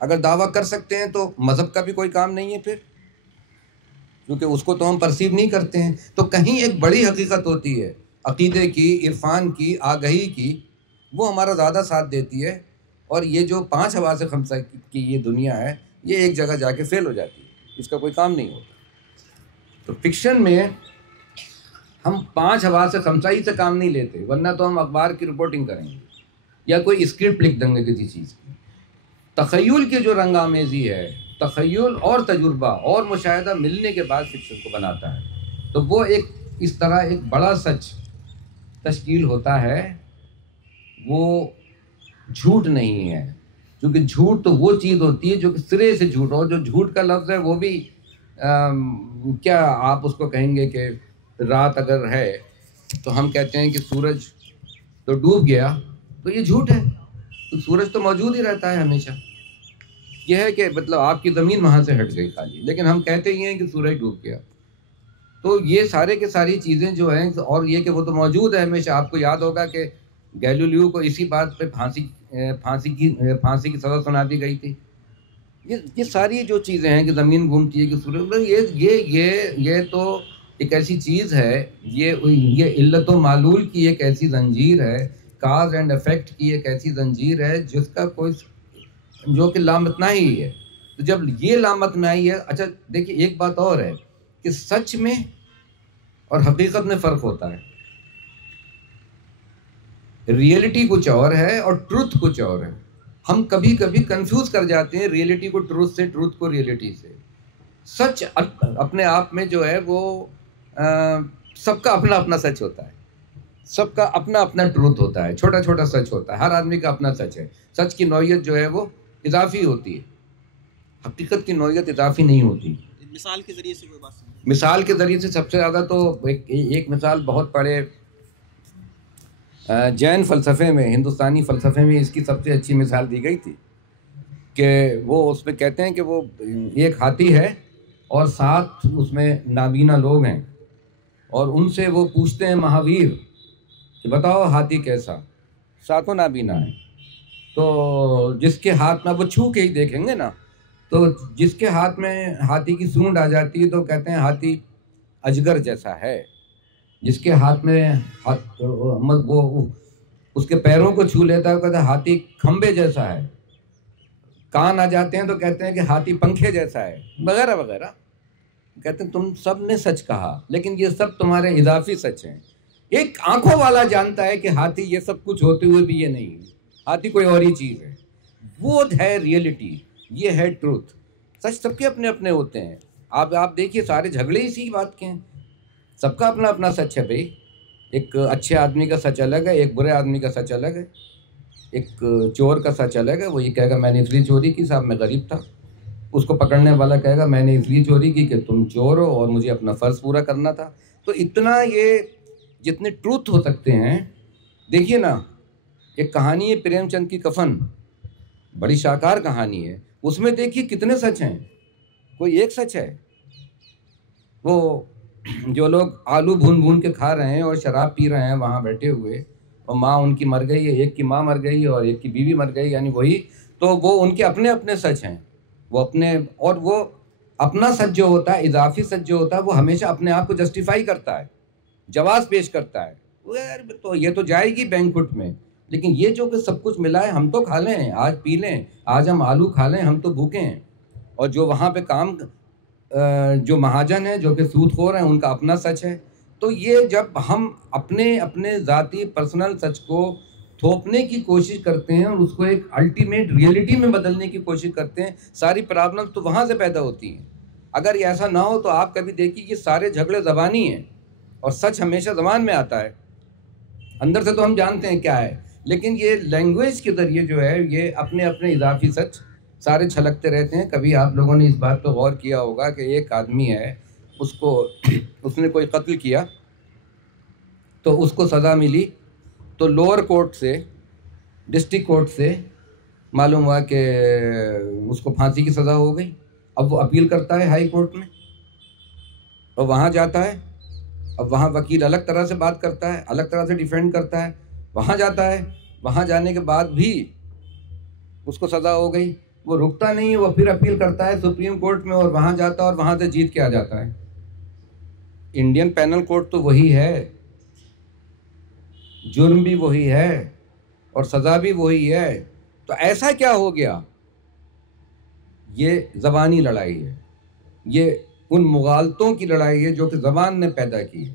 اگر دعویٰ کر سکتے ہیں تو مذہب کا بھی کوئی کام نہیں ہے پھر، کیونکہ اس کو تو ہم پرسیو نہیں کرتے ہیں. تو کہیں ایک بڑی حقیقت ہوتی ہے عقیدے کی، عرفان کی، آگہی کی، وہ ہمارا زیادہ ساتھ دیتی ہے. اور یہ جو 5 حواس خمسہ کی یہ دنیا ہے، یہ ایک جگہ جا کے فیل ہو جاتی ہے، اس کا کوئی کام نہیں ہوتا. تو فکشن میں ہم 5 حواس خمسہ ہی سے کام نہیں لیتے، ورنہ تو ہم اخبار کی رپورٹنگ کریں گے یا کوئی اسکرپٹ لکھ دیں گے کسی چیز کی. تخیل کی جو رنگ آمیزی ہے، تخیل اور تجربہ اور مشاہدہ ملنے کے بعد فکشن کو بناتا ہے. تو وہ ایک اس طرح ایک بڑا سچ تشکیل ہوتا ہے. وہ جھوٹ نہیں ہے، کیونکہ جھوٹ تو وہ چیز ہوتی ہے جو کہ سرے سے جھوٹ ہو. جو جھوٹ کا لفظ ہے وہ بھی کیا آپ اس کو کہیں گے کہ رات اگر ہے تو ہم کہتے ہیں کہ سورج تو ڈوب گیا، تو یہ جھوٹ ہے. تو سورج تو موجود ہی رہتا ہے ہمیشہ. یہ ہے کہ مطلب آپ کی زمین وہاں سے ہٹ گئی خالی، لیکن ہم کہتے ہی ہیں کہ سورج ڈوب گیا. تو یہ سارے کے ساری چیزیں جو ہیں، اور یہ کہ وہ تو موجود ہے ہمیشہ. آپ کو یاد ہوگا کہ گیلیلیو کو اسی بات پہ پھانسی کی سزا سنا دی گئی تھی. یہ ساری جو چیزیں ہیں کہ زمین گھومتی ہے کہ سورج، یہ تو ایک ایسی چیز ہے، یہ علت و معلول کی ایک ایسی زنجیر ہے، کاز اینڈ افیکٹ کی ایک ایسی زنجیر ہے جس کا کوئی جو کہ لامتناہی ہے. تو جب یہ لامتناہی ہے، اچھا دیکھیے ایک بات اور ہے کہ سچ میں اور حقیقت میں فرق ہوتا ہے. ریئلٹی کچھ اور ہے اور ٹروتھ کچھ اور ہے. ہم کبھی کبھی کنفیوز کر جاتے ہیں ریئلٹی کو ٹروتھ سے، ٹروتھ کو ریئلٹی سے. سچ اپنے آپ میں جو ہے وہ سب کا اپنا اپنا سچ ہوتا ہے، سب کا اپنا اپنا ٹروتھ ہوتا ہے، چھوٹا چھوٹا سچ ہوتا ہے. ہر آدمی کا اپنا سچ ہے. سچ کی نوعیت جو ہے وہ اضافی ہوتی ہے، حقیقت کی نوعیت اضافی نہیں ہوتی. مثال کے ذریعے سے کوئی بات سمجھ. مثال کے ذریعے سے سب سے زیادہ تو ایک مثال بہت بڑے جین فلسفے میں، ہندوستانی فلسفے میں اس کی سب سے اچھی مثال دی گئی تھی کہ وہ اس میں کہتے ہیں کہ وہ ایک ہاتھی ہے اور 7 اس میں نابینا لوگ ہیں، اور ان سے وہ پوچھتے ہیں مہاویر کہ بتاؤ ہاتھی کیسا؟ 7 نابینا ہیں. تو جس کے ہاتھ میں وہ چھو کے ہی دیکھیں گے نا، تو جس کے ہاتھ میں ہاتھی کی سونڈ آ جاتی ہے تو کہتے ہیں ہاتھی اجگر جیسا ہے. جس کے ہاتھ میں وہ اس کے پیروں کو چھو لیتا ہے کہتے ہیں ہاتھی کھمبے جیسا ہے. کان آ جاتے ہیں تو کہتے ہیں کہ ہاتھی پنکھے جیسا ہے، وغیرہ وغیرہ. کہتے ہیں تم سب نے سچ کہا، لیکن یہ سب تمہارے اضافی سچ ہیں. ایک آنکھوں والا جانتا ہے کہ ہاتھی یہ سب کچھ ہوتے ہوئے بھی یہ نہیں ہے، ہاتھی کوئی اور ہی چیز ہے. وہ ہے ریئلٹی، یہ ہے ٹروتھ. سچ سب کے اپنے اپنے ہوتے ہیں. آپ دیکھیے سارے جھگڑے اسی بات کے ہیں. سب کا اپنا اپنا سچ ہے بھائی. ایک اچھے آدمی کا سچ الگ ہے, ایک برے آدمی کا سچ الگ ہے. ایک چور کا سچ الگ ہے, وہ یہ کہے گا میں نے اس لیے چوری کی صاحب میں غریب تھا. اس کو پکڑنے والا کہے گا میں نے اس لیے چوری کی کہ تم چور ہو اور مجھے اپنا فرض پورا کرنا تھا. تو اتنا یہ جتنے ٹروتھ ہو سکتے ہیں. دیکھیے نا, ایک کہانی ہے پریم چند کی کفن, بڑی شاہکار کہانی ہے. اس میں دیکھیے کتنے سچ ہیں, کوئی ایک سچ ہے. وہ جو لوگ آلو بھون بھون کے کھا رہے ہیں اور شراب پی رہے ہیں وہاں بیٹھے ہوئے, اور ماں ان کی مر گئی ہے, ایک کی ماں مر گئی ہے اور ایک کی بیوی مر گئی, یعنی وہی. تو وہ ان کے اپنے اپنے سچ ہیں. وہ اپنے, اور وہ اپنا سچ جو ہوتا ہے, اضافی سچ جو ہوتا ہے, وہ ہمیشہ اپنے آپ کو جسٹیفائی کرتا ہے, جواز پیش کرتا ہے. تو یہ تو جائے گی بینکٹ میں, لیکن یہ جو کہ سب کچھ ملا ہے, ہم تو کھا لیں, آج پی لیں, آج ہم آلو کھا لیں, ہم تو بھوکے ہیں. اور جو وہاں پہ کام جو مہاجن ہیں, جو کہ سود خور ہیں, ان کا اپنا سچ ہے. تو یہ جب ہم اپنے ذاتی پرسنل سچ کو تھوپنے کی کوشش کرتے ہیں اور اس کو ایک الٹیمیٹ ریئلٹی میں بدلنے کی کوشش کرتے ہیں, ساری پرابلم تو وہاں سے پیدا ہوتی ہیں. اگر یہ ایسا نہ ہو تو آپ کبھی دیکھیے یہ سارے جھگڑے زبانی ہیں, اور سچ ہمیشہ زبان میں آتا ہے. اندر سے تو ہم جانتے ہیں کیا ہے, لیکن یہ لینگویج کے ذریعے جو ہے یہ اپنے اضافی سچ سارے چھلکتے رہتے ہیں. کبھی آپ لوگوں نے اس بات پہ غور کیا ہوگا کہ ایک آدمی ہے, اس نے کوئی قتل کیا تو اس کو سزا ملی, تو لوور کورٹ سے, ڈسٹرکٹ کورٹ سے معلوم ہوا کہ اس کو پھانسی کی سزا ہو گئی. اب وہ اپیل کرتا ہے ہائی کورٹ میں, اور وہاں جاتا ہے. اب وہاں وکیل الگ طرح سے بات کرتا ہے, الگ طرح سے ڈیفینڈ کرتا ہے. وہاں جاتا ہے, وہاں جانے کے بعد بھی اس کو سزا ہو گئی. وہ رکتا نہیں ہے, وہ پھر اپیل کرتا ہے سپریم کورٹ میں, اور وہاں جاتا ہے اور وہاں سے جیت کے آ جاتا ہے. انڈین پینل کوڈ تو وہی ہے, جرم بھی وہی ہے اور سزا بھی وہی ہے. تو ایسا کیا ہو گیا؟ یہ زبانی لڑائی ہے, یہ ان مغالطوں کی لڑائی ہے جو کہ زبان نے پیدا کی ہے.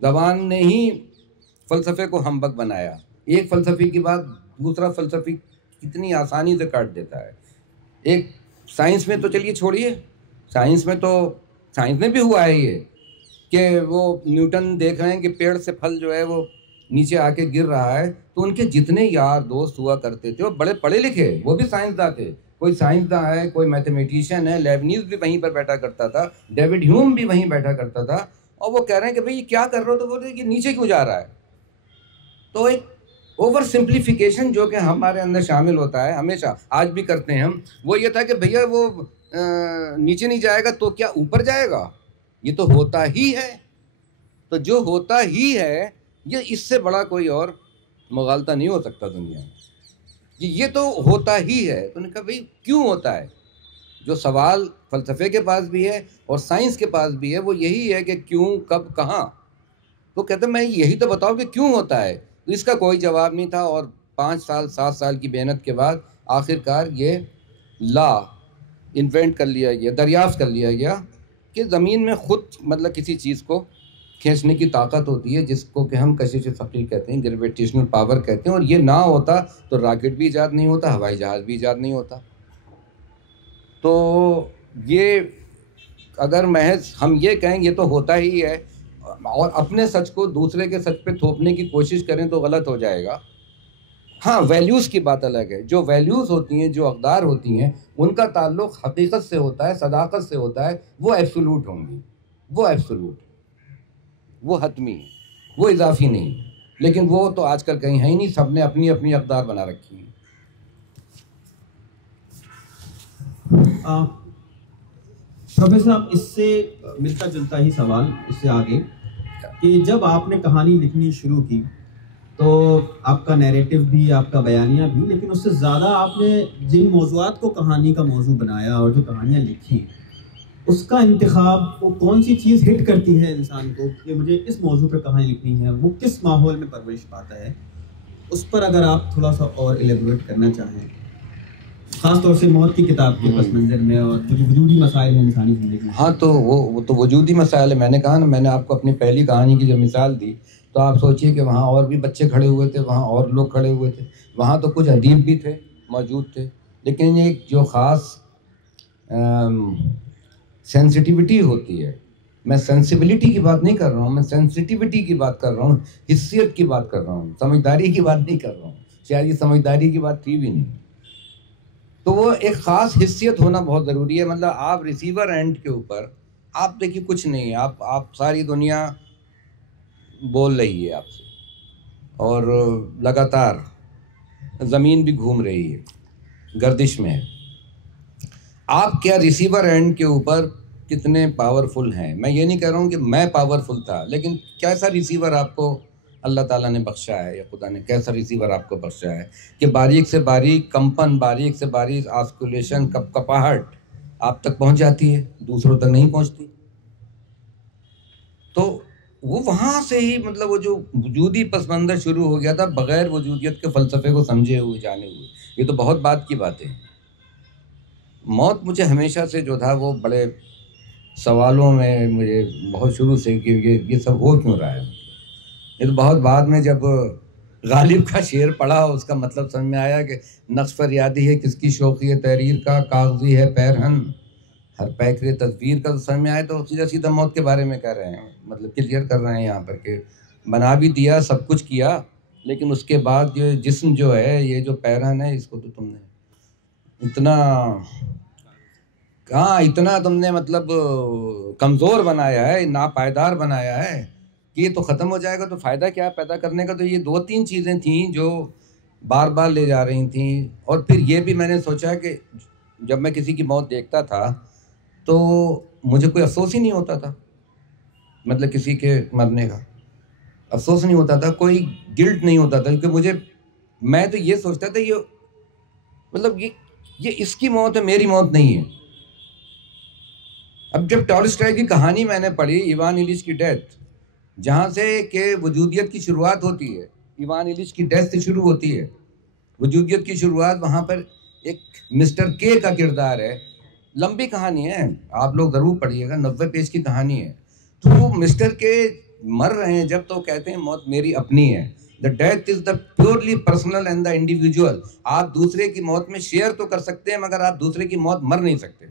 زبان نے ہی فلسفے کو ہمبک بنایا. ایک فلسفے کی بات دوسرا فلسفی کتنی آسانی سے کاٹ دیتا ہے. ایک سائنس میں تو چلیے چھوڑیے, سائنس میں بھی ہوا ہے یہ کہ وہ نیوٹن دیکھ رہے ہیں کہ پیڑ سے پھل جو ہے وہ نیچے آ کے گر رہا ہے, تو ان کے جتنے یار دوست ہوا کرتے تھے وہ بڑے پڑھے لکھے, وہ بھی سائنسداں تھے. کوئی سائنسداں ہے, کوئی میتھمیٹیشین ہے, لیبنیز بھی وہیں پر بیٹھا کرتا تھا, ڈیوڈ ہیوم بھی وہیں بیٹھا کرتا تھا. اور وہ کہہ رہے ہیں کہ بھئی یہ کیا کر رہے ہو, تو بول رہے ہیں کہ نیچے کیوں جا رہا ہے. تو ایک اوور سمپلیفیکیشن جو کہ ہمارے اندر شامل ہوتا ہے ہمیشہ, آج بھی کرتے ہیں ہم, وہ یہ تھا کہ بھیا وہ نیچے نہیں جائے گا تو کیا اوپر جائے گا, یہ تو ہوتا ہی ہے. تو جو ہوتا ہی ہے یہ اس سے بڑا کوئی اور مغالطہ نہیں ہو سکتا دنیا میں. یہ تو ہوتا ہی ہے. تو نے کہا بھئی کیوں ہوتا ہے؟ جو سوال فلسفے کے پاس بھی ہے اور سائنس کے پاس بھی ہے وہ یہی ہے کہ کیوں, کب, کہاں. تو کہتے ہیں میں یہی تو بتاؤ کہ کیوں ہوتا ہے. تو اس کا کوئی جواب نہیں تھا, اور 5 سال 7 سال کی محنت کے بعد آخرکار یہ لا انوینٹ کر لیا گیا, دریافت کر لیا گیا کہ زمین میں خود مطلب کسی چیز کو کھینچنے کی طاقت ہوتی ہے, جس کو کہ ہم کشش ثقیل کہتے ہیں, گریویٹیشنل پاور کہتے ہیں. اور یہ نہ ہوتا تو راکٹ بھی ایجاد نہیں ہوتا, ہوائی جہاز بھی ایجاد نہیں ہوتا. تو یہ اگر محض ہم یہ کہیں یہ تو ہوتا ہی ہے اور اپنے سچ کو دوسرے کے سچ پہ تھوپنے کی کوشش کریں تو غلط ہو جائے گا. ہاں ویلیوز کی بات الگ ہے. جو ویلیوز ہوتی ہیں, جو اقدار ہوتی ہیں, ان کا تعلق حقیقت سے ہوتا ہے, صداقت سے ہوتا ہے. وہ ایبسولوٹ ہوں گی, وہ ایبسولوٹ, وہ حتمی, وہ اضافی نہیں. لیکن وہ تو آج کل کہیں ہے ہی نہیں, سب نے اپنی اپنی اقدار بنا رکھی ہیں. پروفیسر صاحب, اس سے ملتا جلتا ہی سوال اس سے آگے کہ جب آپ نے کہانی لکھنی شروع کی تو آپ کا نیریٹو بھی, آپ کا بیانیہ بھی, لیکن اس سے زیادہ آپ نے جن موضوعات کو کہانی کا موضوع بنایا اور جو کہانیاں لکھی, اس کا انتخاب, وہ کون سی چیز ہٹ کرتی ہے انسان کو کہ مجھے اس موضوع پر کہانی لکھنی ہے, وہ کس ماحول میں پرورش پاتا ہے, اس پر اگر آپ تھوڑا سا اور ایلیبوریٹ کرنا چاہیں, خاص طور سے موت کی کتاب کے پس منظر میں اور جو وجودی مسائل ہیں انسانی زندگی میں. ہاں تو وہ تو وجودی مسائل ہے. میں نے کہا نا, میں نے آپ کو اپنی پہلی کہانی کی جو مثال دی, تو آپ سوچئے کہ وہاں اور بھی بچے کھڑے ہوئے تھے, وہاں اور لوگ کھڑے ہوئے تھے, وہاں تو کچھ ادیب بھی تھے موجود تھے, لیکن ایک جو خاص سینسٹیوٹی ہوتی ہے. میں سینسیبلٹی کی بات نہیں کر رہا ہوں, میں سینسٹیوٹی کی بات کر رہا ہوں, حسیت کی بات کر رہا ہوں, سمجھداری کی بات نہیں کر رہا ہوں. شاید یہ سمجھداری کی بات تھی بھی نہیں. تو وہ ایک خاص حسیت ہونا بہت ضروری ہے. مطلب آپ ریسیور اینڈ کے اوپر آپ دیکھیے کچھ نہیں ہے, آپ ساری دنیا بول رہی ہے آپ سے اور لگاتار زمین بھی گھوم رہی ہے, گردش میں ہے. آپ کیا ریسیور اینڈ کے اوپر کتنے پاورفل ہیں. میں یہ نہیں کہہ رہا ہوں کہ میں پاورفل تھا, لیکن کیسا ریسیور آپ کو اللہ تعالیٰ نے بخشا ہے یا خدا نے کیسا ریسیور آپ کو بخشا ہے کہ باریک سے باریک کمپن, باریک سے باریک آسکولیشن, کپاہٹ آپ تک پہنچ جاتی ہے, دوسروں تک نہیں پہنچتی. تو وہ وہاں سے ہی مطلب وہ جو وجودی پس منظر شروع ہو گیا تھا بغیر وجودیت کے فلسفے کو سمجھے ہوئے جانے ہوئے. یہ تو بہت بات کی باتیں. موت مجھے ہمیشہ سے جو تھا وہ بڑے سوالوں میں مجھے بہت شروع سے کہ یہ سب ہو کیوں رہا ہے. یہ تو بہت بعد میں جب غالب کا شعر پڑھا اس کا مطلب سمجھ میں آیا کہ نقش پر یادی ہے کس کی شوقی تحریر کا, کاغذی ہے پیرہن ہر پیکر تصویر کا. تو سمجھ میں آئے تو سیدھا سیدھا موت کے بارے میں کہہ رہے ہیں, مطلب کلیئر کر رہے ہیں یہاں پر کہ بنا بھی دیا, سب کچھ کیا, لیکن اس کے بعد یہ جسم جو ہے, یہ جو پیرہن ہے, اس کو تو تم نے اتنا تم نے مطلب کمزور بنایا ہے, ناپائیدار بنایا ہے کہ یہ تو ختم ہو جائے گا, تو فائدہ کیا ہے پیدا کرنے کا. تو یہ 2-3 چیزیں تھیں جو بار بار لے جا رہی تھیں. اور پھر یہ بھی میں نے سوچا کہ جب میں کسی کی موت دیکھتا تھا تو مجھے کوئی افسوس ہی نہیں ہوتا تھا, مطلب کسی کے مرنے کا افسوس نہیں ہوتا تھا, کوئی گلٹ نہیں ہوتا تھا, کیونکہ میں تو یہ سوچتا تھا یہ مطلب یہ اس کی موت ہے, میری موت نہیں ہے. اب جب ٹالسٹائے کی کہانی میں نے پڑھی, ایوان ایلیچ کی ڈیتھ, جہاں سے کہ وجودیت کی شروعات ہوتی ہے, ایوان ایلیچ کی ڈیتھ سے شروع ہوتی ہے وجودیت کی شروعات. وہاں پر ایک مسٹر کے کا کردار ہے, لمبی کہانی ہے, آپ لوگ ضرور پڑھیے گا, 90 پیج کی کہانی ہے. تو وہ مسٹر کے مر رہے ہیں جب, تو کہتے ہیں موت میری اپنی ہے. The death is the purely personal and the individual. آپ دوسرے کی موت میں شیئر تو کر سکتے ہیں مگر آپ دوسرے کی موت مر نہیں سکتے.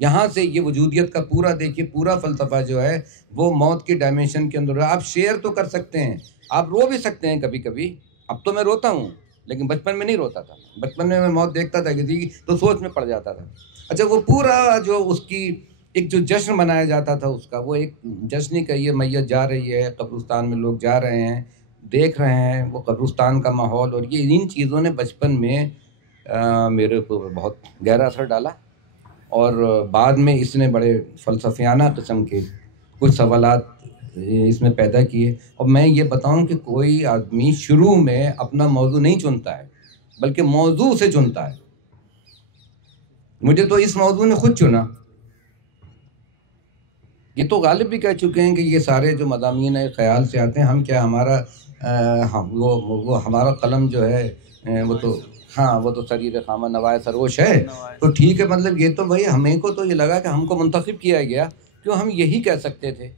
یہاں سے یہ وجودیت کا پورا دیکھیے, پورا فلسفہ جو ہے وہ موت کی ڈائمینشن کے اندر ہے. آپ شیئر تو کر سکتے ہیں, آپ رو بھی سکتے ہیں کبھی کبھی. اب تو میں روتا ہوں, لیکن بچپن میں نہیں روتا تھا. بچپن میں موت دیکھتا تھا کسی کی تو سوچ میں پڑ جاتا تھا. اچھا, وہ پورا جو اس کی ایک جو جشن منایا جاتا تھا اس کا, وہ ایک جشن ہی کہیے, میت جا رہی ہے قبرستان میں, لوگ جا رہے ہیں, دیکھ رہے ہیں وہ قبرستان کا ماحول. اور یہ ان چیزوں نے بچپن میں میرے کو بہت گہرا اثر ڈالا. اور بعد میں اس نے بڑے فلسفیانہ قسم کے کچھ سوالات اس میں پیدا کیے. اور میں یہ بتاؤں کہ کوئی آدمی شروع میں اپنا موضوع نہیں چنتا ہے بلکہ موضوع سے چنتا ہے. مجھے تو اس موضوع نے خود چنا. یہ تو غالب بھی کہہ چکے ہیں کہ یہ سارے جو مضامین خیال سے آتے ہیں, ہم کیا ہمارا وہ ہمارا قلم جو ہے وہ تو ہاں وہ تو سریر خامہ نوائے سروش ہے. تو ٹھیک ہے, مطلب یہ تو بھائی ہمیں کو تو یہ لگا کہ ہم کو منتخب کیا گیا, کیوں ہم یہی کہہ سکتے تھے.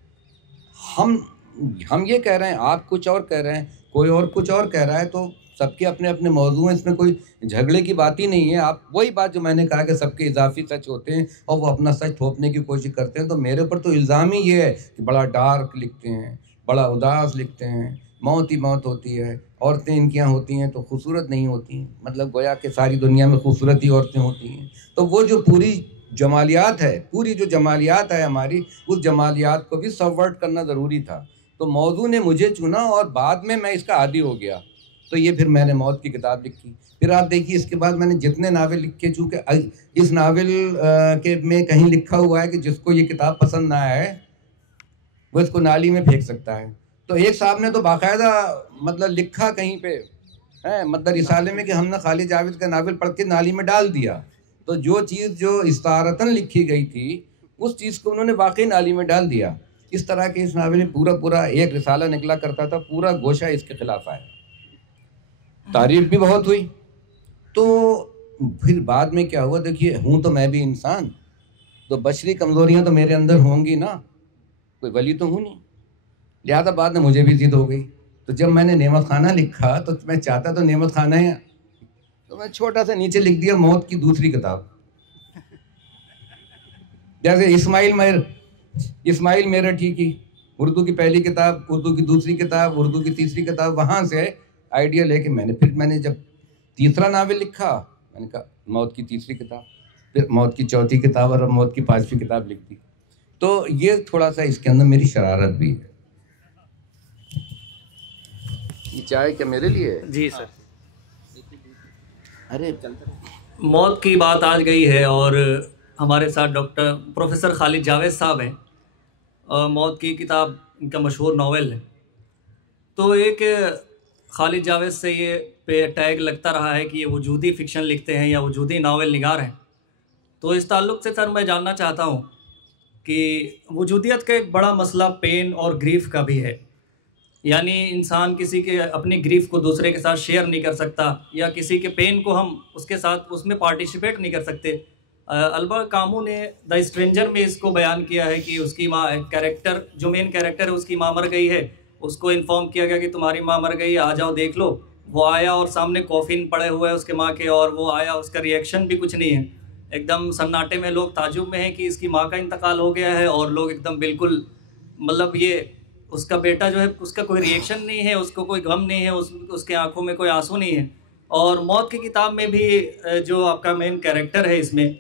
ہم یہ کہہ رہے ہیں, آپ کچھ اور کہہ رہے ہیں, کوئی اور کچھ اور کہہ رہا ہے, تو سب کے اپنے اپنے موضوع ہیں, اس میں کوئی جھگڑے کی بات ہی نہیں ہے. آپ وہی بات جو میں نے کہا کہ سب کے اضافی سچ ہوتے ہیں اور وہ اپنا سچ تھوپنے کی کوشش کرتے ہیں. تو میرے اوپر تو الزام ہی یہ ہے کہ بڑا ڈارک لکھتے ہیں, بڑا اداس لکھتے ہیں, موت ہی موت ہوتی ہے, عورتیں ان کی یہاں ہوتی ہیں تو خوبصورت نہیں ہوتی ہیں, مطلب گویا کہ ساری دنیا میں خوبصورت ہی عورتیں ہوتی ہیں. تو وہ جو پوری جمالیات ہے, پوری جو جمالیات ہے ہماری, اس جمالیات کو بھی سبورٹ کرنا ضروری تھا. تو موضوع نے مجھے چنا اور بعد میں اس کا عادی ہو گیا. تو یہ پھر میں نے موت کی کتاب لکھی. پھر آپ دیکھیے اس کے بعد میں نے جتنے ناول لکھے, چونکہ اس ناول کے میں کہیں لکھا ہوا ہے کہ جس کو یہ کتاب پسند نہ آئے وہ اس کو نالی میں پھینک سکتا ہے. تو ایک صاحب نے تو باقاعدہ مطلب لکھا کہیں پہ مطلب رسالے میں کہ ہم نے خالد جاوید کا ناول پڑھ کے نالی میں ڈال دیا. تو جو چیز جو استعارتاً لکھی گئی تھی اس چیز کو انہوں نے واقعی نالی میں ڈال دیا. اس طرح کے اس ناول میں پورا ایک رسالہ نکلا کرتا تھا, پورا گوشہ اس کے خلاف آیا, تعریف بھی بہت ہوئی. تو پھر بعد میں کیا ہوا, دیکھیے ہوں تو میں بھی انسان, تو بشری کمزوریاں تو میرے اندر ہوں گی نا, کوئی ولی تو ہوں نہیں, لہٰذا بعد میں مجھے بھی ضد ہو گئی. تو جب میں نے نعمت خانہ لکھا تو میں چاہتا تو نعمت خانہ ہے, تو میں چھوٹا سا نیچے لکھ دیا موت کی دوسری کتاب. جیسے اسماعیل میرٹھی کی اردو کی پہلی کتاب، اردو کی دوسری کتاب، اردو کی تیسری کتاب، وہاں سے آئیڈیا لے کے میں نے جب تیسرا ناول لکھا، میں نے کہا موت کی تیسری کتاب، پھر موت کی چوتھی کتاب، اور موت کی پانچویں کتاب لکھ دی. تو یہ تھوڑا سا اس کے اندر میری شرارت بھی ہے. یہ چائے کیا میرے لیے ہے؟ جی سر. ارے موت کی بات آج گئی ہے اور ہمارے ساتھ ڈاکٹر پروفیسر خالد جاوید صاحب ہیں. موت کی کتاب ان کا مشہور ناول ہے. تو ایک خالد جاوید سے یہ پہ ٹیگ لگتا رہا ہے کہ یہ وجودی فکشن لکھتے ہیں یا وجودی ناول نگار ہیں. تو اس تعلق سے سر میں جاننا چاہتا ہوں کہ وجودیت کا ایک بڑا مسئلہ پین اور گریف کا بھی ہے. یعنی انسان کسی کے اپنی گریف کو دوسرے کے ساتھ شیئر نہیں کر سکتا، یا کسی کے پین کو ہم اس کے ساتھ اس میں پارٹیسپیٹ نہیں کر سکتے. البا کامو نے دا اسٹرینجر میں اس کو بیان کیا ہے کہ اس کی ماں کیریکٹر جو مین کیریکٹر ہے اس کی ماں مر گئی ہے. اس کو انفارم کیا گیا کہ تمہاری ماں مر گئی، آ جاؤ دیکھ لو. وہ آیا اور سامنے کافن پڑے ہوئے ہے اس کے ماں کے، اور وہ آیا، اس کا ریئیکشن بھی کچھ نہیں ہے. ایک دم سناٹے میں، لوگ تعجب میں ہیں کہ اس کی ماں کا انتقال ہو گیا ہے، اور لوگ ایک دم بالکل مطلب یہ اس کا بیٹا جو ہے اس کا کوئی ریئیکشن نہیں ہے، اس کو کوئی غم نہیں ہے، اس کے آنکھوں میں کوئی آنسو نہیں ہے. اور موت کی کتاب میں بھی جو آپ کا مین کیریکٹر ہے اس میں،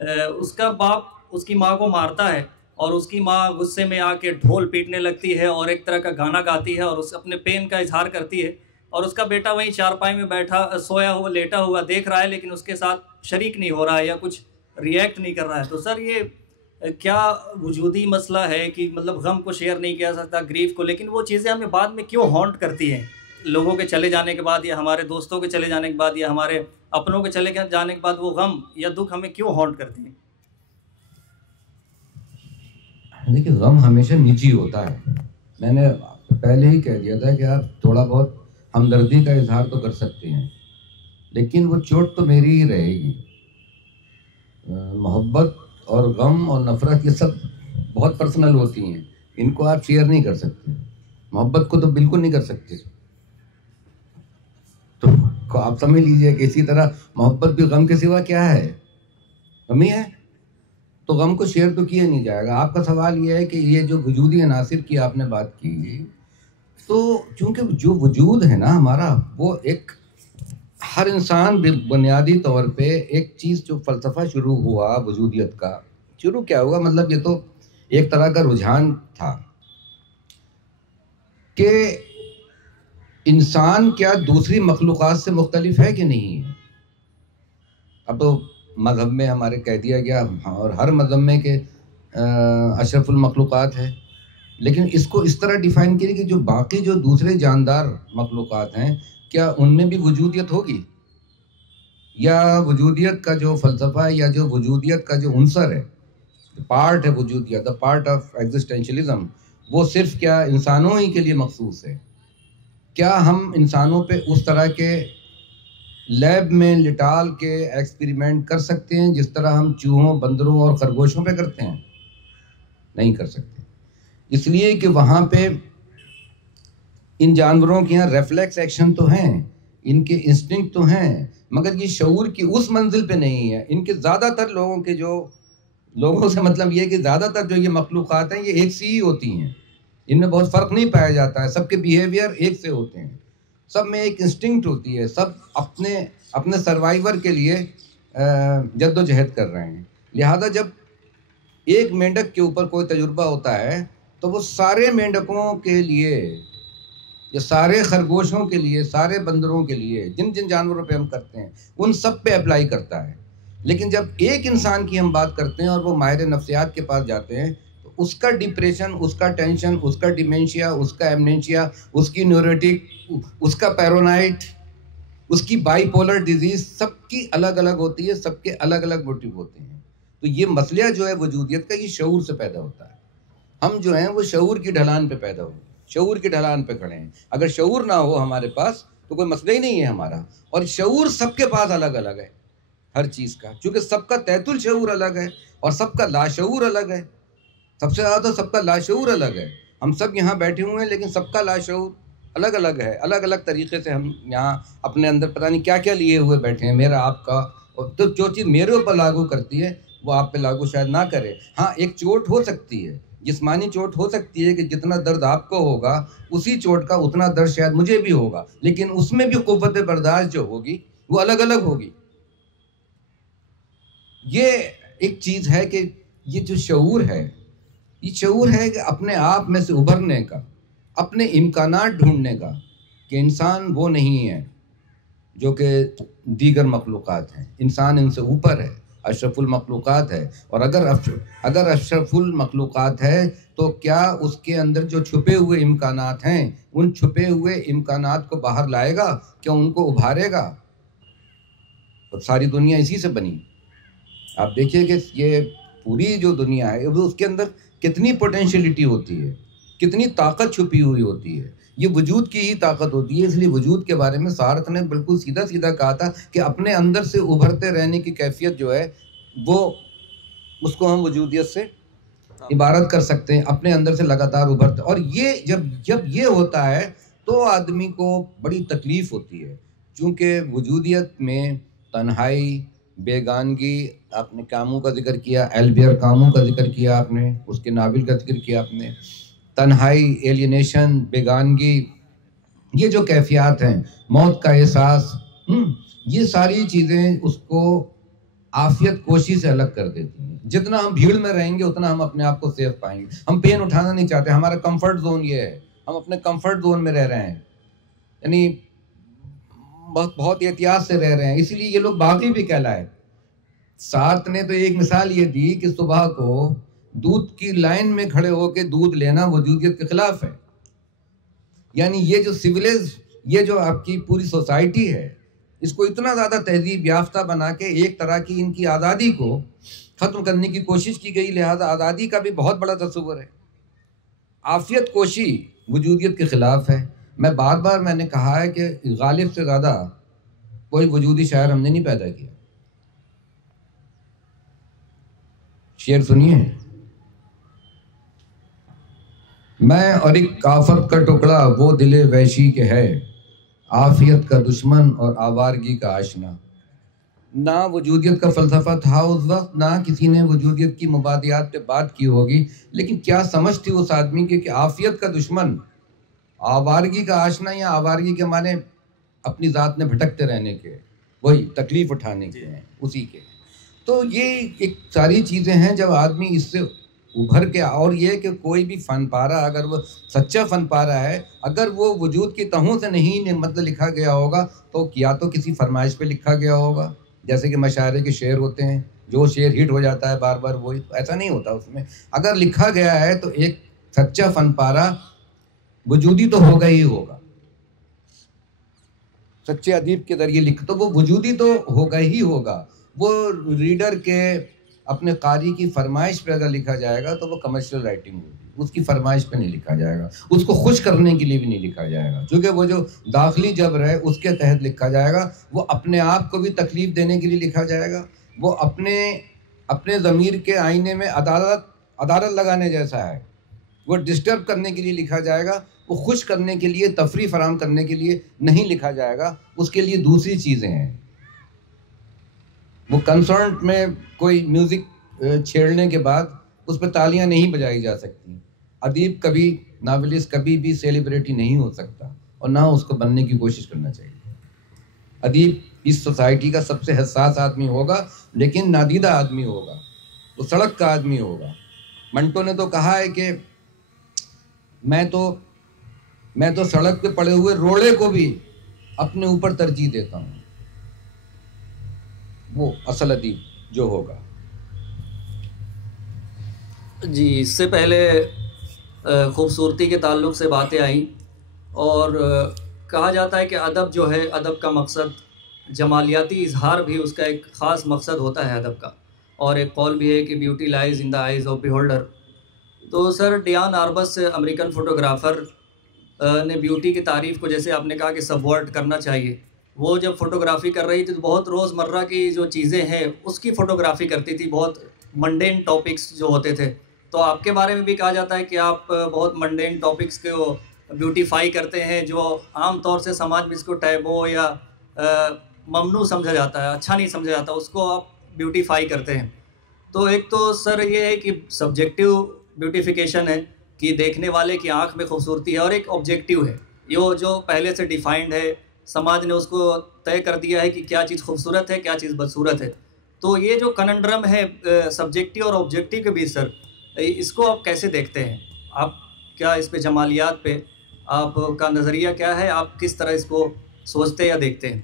اس کا باپ اس کی ماں کو مارتا ہے، اور اس کی ماں غصے میں آ کے ڈھول پیٹنے لگتی ہے اور ایک طرح کا گانا گاتی ہے اور اس اپنے پین کا اظہار کرتی ہے. اور اس کا بیٹا وہیں چارپائی میں بیٹھا سویا ہوا لیٹا ہوا دیکھ رہا ہے، لیکن اس کے ساتھ شریک نہیں ہو رہا ہے یا کچھ ریئیکٹ نہیں کر رہا ہے. تو سر یہ کیا وجودی مسئلہ ہے کہ مطلب غم کو شیئر نہیں کیا سکتا، گریف کو، لیکن وہ چیزیں ہمیں بعد میں کیوں ہانٹ کرتی ہیں؟ لوگوں کے چلے جانے کے بعد، یا ہمارے دوستوں کے چلے جانے کے بعد، یا ہمارے اپنوں کے چلے جانے کے بعد وہ غم یا دکھ ہمیں کیوں ہانٹ کرتی ہیں؟ دیکھیے، غم ہمیشہ نجی ہوتا ہے. میں نے پہلے ہی کہہ دیا تھا کہ آپ تھوڑا بہت ہمدردی کا اظہار تو کر سکتے ہیں، لیکن وہ چوٹ تو میری ہی رہے گی. محبت اور غم اور نفرت یہ سب بہت پرسنل ہوتی ہیں، ان کو آپ شیئر نہیں کر سکتے. محبت کو تو بالکل نہیں کر سکتے. تو آپ سمجھ لیجئے کہ اسی طرح محبت بھی غم کے سوا کیا ہے؟ غم ہی ہے. تو غم کو شیئر تو کیا نہیں جائے گا. آپ کا سوال یہ ہے کہ یہ جو وجودی عناصر کی آپ نے بات کی، تو چونکہ جو وجود ہے نا ہمارا، وہ ایک ہر انسان بنیادی طور پہ ایک چیز جو فلسفہ شروع ہوا وجودیت کا، شروع کیا ہوا مطلب یہ تو ایک طرح کا رجحان تھا کہ انسان کیا دوسری مخلوقات سے مختلف ہے کہ نہیں ہے. اب تو مذہب میں ہمارے کہہ دیا گیا، اور ہر مذہب میں کہ اشرف المخلوقات ہے، لیکن اس کو اس طرح ڈیفائن کیے کہ جو باقی جو دوسرے جاندار مخلوقات ہیں، کیا ان میں بھی وجودیت ہوگی؟ یا وجودیت کا جو فلسفہ ہے، یا جو وجودیت کا جو عنصر ہے، پارٹ ہے وجودیت، دا پارٹ آف ایگزسٹینشلزم، وہ صرف کیا انسانوں ہی کے لیے مخصوص ہے؟ کیا ہم انسانوں پہ اس طرح کے لیب میں لٹال کے ایکسپیریمنٹ کر سکتے ہیں جس طرح ہم چوہوں، بندروں اور خرگوشوں پہ کرتے ہیں؟ نہیں کر سکتے. اس لیے کہ وہاں پہ ان جانوروں کے یہاں ریفلیکس ایکشن تو ہیں، ان کے انسٹنکٹ تو ہیں، مگر یہ شعور کی اس منزل پہ نہیں ہے. ان کے زیادہ تر لوگوں سے مطلب یہ کہ زیادہ تر جو یہ مخلوقات ہیں یہ ایک سی ہی ہوتی ہیں، ان میں بہت فرق نہیں پایا جاتا ہے. سب کے بیہیویئر ایک سے ہوتے ہیں، سب میں ایک انسٹنکٹ ہوتی ہے، سب اپنے سروائیور کے لیے جد و جہد کر رہے ہیں. لہذا جب ایک مینڈک کے اوپر کوئی تجربہ ہوتا ہے تو وہ سارے مینڈکوں کے لیے، یا سارے خرگوشوں کے لیے، سارے بندروں کے لیے، جن جن جانوروں پہ ہم کرتے ہیں ان سب پہ اپلائی کرتا ہے. لیکن جب ایک انسان کی ہم بات کرتے ہیں اور وہ ماہر نفسیات کے پاس جاتے ہیں، تو اس کا ڈپریشن، اس کا ٹینشن، اس کا ڈیمینشیا، اس کا ایمنینشیا، اس کی نیوروٹک، اس کا پیرونائٹ، اس کی بائی پولر ڈیزیز، سب کی الگ الگ ہوتی ہے، سب کے الگ الگ موٹیو ہوتے ہیں. تو یہ مسئلہ جو ہے وجودیت کا، یہ شعور سے پیدا ہوتا ہے. ہم جو ہیں وہ شعور کی ڈھلان پہ پیدا ہوئے، شعور کی ڈھلان پہ کھڑے ہیں. اگر شعور نہ ہو ہمارے پاس تو کوئی مسئلہ ہی نہیں ہے ہمارا. اور شعور سب کے پاس الگ الگ ہے ہر چیز کا، چونکہ سب کا تحت الشعور الگ ہے اور سب کا لاشعور الگ ہے. سب سے زیادہ سب کا لاشعور الگ ہے. ہم سب یہاں بیٹھے ہوئے ہیں، لیکن سب کا لاشعور الگ الگ ہے. الگ الگ طریقے سے ہم یہاں اپنے اندر پتہ نہیں کیا کیا لیے ہوئے بیٹھے ہیں، میرا آپ کا. تو جو چیز میرے اوپر لاگو کرتی ہے وہ آپ پہ لاگو شاید نہ کرے. ہاں ایک چوٹ ہو سکتی ہے, جسمانی چوٹ ہو سکتی ہے کہ جتنا درد آپ کو ہوگا اسی چوٹ کا اتنا درد شاید مجھے بھی ہوگا, لیکن اس میں بھی قوت برداشت جو ہوگی وہ الگ الگ ہوگی. یہ ایک چیز ہے کہ یہ جو شعور ہے, یہ شعور ہے کہ اپنے آپ میں سے ابھرنے کا, اپنے امکانات ڈھونڈنے کا, کہ انسان وہ نہیں ہے جو کہ دیگر مخلوقات ہیں, انسان ان سے اوپر ہے, اشرف المخلوقات ہے. اور اگر اشرف المخلوقات ہے تو کیا اس کے اندر جو چھپے ہوئے امکانات ہیں ان چھپے ہوئے امکانات کو باہر لائے گا, کیا ان کو ابھارے گا؟ اور ساری دنیا اسی سے بنی. آپ دیکھیے کہ یہ پوری جو دنیا ہے اس کے اندر کتنی پوٹینشیلٹی ہوتی ہے, کتنی طاقت چھپی ہوئی ہوتی ہے. یہ وجود کی ہی طاقت ہوتی ہے. اس لیے وجود کے بارے میں سارت نے بالکل سیدھا سیدھا کہا تھا کہ اپنے اندر سے ابھرتے رہنے کی کیفیت جو ہے وہ اس کو ہم وجودیت سے عبارت کر سکتے ہیں, اپنے اندر سے لگاتار ابھرتے. اور یہ جب یہ ہوتا ہے تو آدمی کو بڑی تکلیف ہوتی ہے, چونکہ وجودیت میں تنہائی, بیگانگی, آپ نے کامو کا ذکر کیا, البیر کامو کا ذکر کیا آپ نے, اس کے ناول کا ذکر کیا آپ نے, تنہائی, ایلینیشن, بیگانگی, یہ جو کیفیات ہیں, موت کا احساس, یہ ساری چیزیں اس کو عافیت کوشی سے الگ کر دیتی ہیں. جتنا ہم بھیڑ میں رہیں گے اتنا ہم اپنے آپ کو سیف پائیں گے. ہم پین اٹھانا نہیں چاہتے, ہمارا کمفرٹ زون یہ ہے, ہم اپنے کمفرٹ زون میں رہ رہے ہیں, یعنی بہت احتیاط سے رہ رہے ہیں, اسی لیے یہ لوگ باغی بھی کہلائے. سارت نے تو ایک مثال یہ دی کہ صبح کو دودھ کی لائن میں کھڑے ہو کے دودھ لینا وجودیت کے خلاف ہے. یعنی یہ جو یہ جو آپ کی پوری سوسائٹی ہے, اس کو اتنا زیادہ تہذیب یافتہ بنا کے ایک طرح کی ان کی آزادی کو ختم کرنے کی کوشش کی گئی. لہذا آزادی کا بھی بہت بڑا تصور ہے. عافیت کوشی وجودیت کے خلاف ہے. میں نے کہا ہے کہ غالب سے زیادہ کوئی وجودی شاعر ہم نے نہیں پیدا کیا. شعر سنیے, میں اور ایک کافر کا ٹکڑا وہ دل وحشی کے ہے, عافیت کا دشمن اور آوارگی کا آشنا. نہ وجودیت کا فلسفہ تھا اس وقت, نہ کسی نے وجودیت کی مبادیات پہ بات کی ہوگی, لیکن کیا سمجھ تھی اس آدمی کی کہ عافیت کا دشمن, آوارگی کا آشنا, یا آوارگی کے معنی اپنی ذات میں بھٹکتے رہنے کے, وہی تکلیف اٹھانے کے ہیں, اسی کے. تو یہ ایک ساری چیزیں ہیں جب آدمی اس سے ابھر کے, اور یہ کہ کوئی بھی فن پارہ اگر وہ سچا فن پارہ ہے, اگر وہ وجود کی تہوں سے نہیں مطلب لکھا گیا ہوگا تو یا تو کسی فرمائش پہ لکھا گیا ہوگا, جیسے کہ مشاعرے کے شعر ہوتے ہیں, جو شعر ہٹ ہو جاتا ہے بار بار وہی, ایسا نہیں ہوتا اس میں. اگر لکھا گیا ہے تو ایک سچا فن پارہ وجودی تو ہوگا ہی ہوگا. سچے ادیب کے ذریعے لکھ تو وہ وجودی تو ہوگا ہی ہوگا. وہ ریڈر کے اپنے قاری کی فرمائش پہ اگر لکھا جائے گا تو وہ کمرشل رائٹنگ ہوگی, اس کی فرمائش پہ نہیں لکھا جائے گا, اس کو خوش کرنے کے لیے بھی نہیں لکھا جائے گا, کیونکہ وہ جو داخلی جبر ہے اس کے تحت لکھا جائے گا. وہ اپنے آپ کو بھی تکلیف دینے کے لیے لکھا جائے گا, وہ اپنے ضمیر کے آئینے میں عدالت لگانے جیسا ہے, وہ ڈسٹرب کرنے کے لیے لکھا جائے گا, وہ خوش کرنے کے لیے, تفریح فراہم کرنے کے لیے نہیں لکھا جائے گا. اس کے لیے دوسری چیزیں ہیں. وہ کنسرٹ میں کوئی میوزک چھیڑنے کے بعد اس پہ تالیاں نہیں بجائی جا سکتی. ادیب کبھی, ناولسٹ کبھی بھی سیلیبریٹی نہیں ہو سکتا, اور نہ اس کو بننے کی کوشش کرنا چاہیے. ادیب اس سوسائٹی کا سب سے حساس آدمی ہوگا, لیکن نادیدہ آدمی ہوگا, وہ سڑک کا آدمی ہوگا. منٹو نے تو کہا ہے کہ میں تو سڑک پہ پڑے ہوئے روڑے کو بھی اپنے اوپر ترجیح دیتا ہوں. وہ اصل ادیب جو ہوگا. جی, اس سے پہلے خوبصورتی کے تعلق سے باتیں آئیں, اور کہا جاتا ہے کہ ادب جو ہے, ادب کا مقصد جمالیاتی اظہار بھی اس کا ایک خاص مقصد ہوتا ہے ادب کا. اور ایک قول بھی ہے کہ beauty lies in the eyes of beholder. تو sir Diane Arbus American photographer نے بیوٹی کی تعریف کو, جیسے آپ نے کہا کہ سبورٹ کرنا چاہیے, وہ جب فوٹوگرافی کر رہی تھی تو بہت روزمرہ کی جو چیزیں ہیں اس کی فوٹوگرافی کرتی تھی, بہت منڈین ٹاپکس جو ہوتے تھے. تو آپ کے بارے میں بھی کہا جاتا ہے کہ آپ بہت منڈین ٹاپکس کو بیوٹیفائی کرتے ہیں, جو عام طور سے سماج میں اس کو ٹیبو یا ممنوع سمجھا جاتا ہے, اچھا نہیں سمجھا جاتا, اس کو آپ بیوٹیفائی کرتے ہیں. تو ایک تو سر یہ ہے کہ سبجیکٹیو بیوٹیفیکیشن ہے کہ دیکھنے والے کی آنکھ میں خوبصورتی ہے، اور ایک آبجیکٹیو ہے یہ جو پہلے سے ڈیفائنڈ ہے، سماج نے اس کو طے کر دیا ہے کہ کیا چیز خوبصورت ہے کیا چیز بدصورت ہے. تو یہ جو کننڈرم ہے سبجیکٹیو اور آبجیکٹیو کے بیچ سر، اس کو آپ کیسے دیکھتے ہیں؟ آپ کیا اس پہ جمالیات پہ آپ کا نظریہ کیا ہے؟ آپ کس طرح اس کو سوچتے یا دیکھتے ہیں؟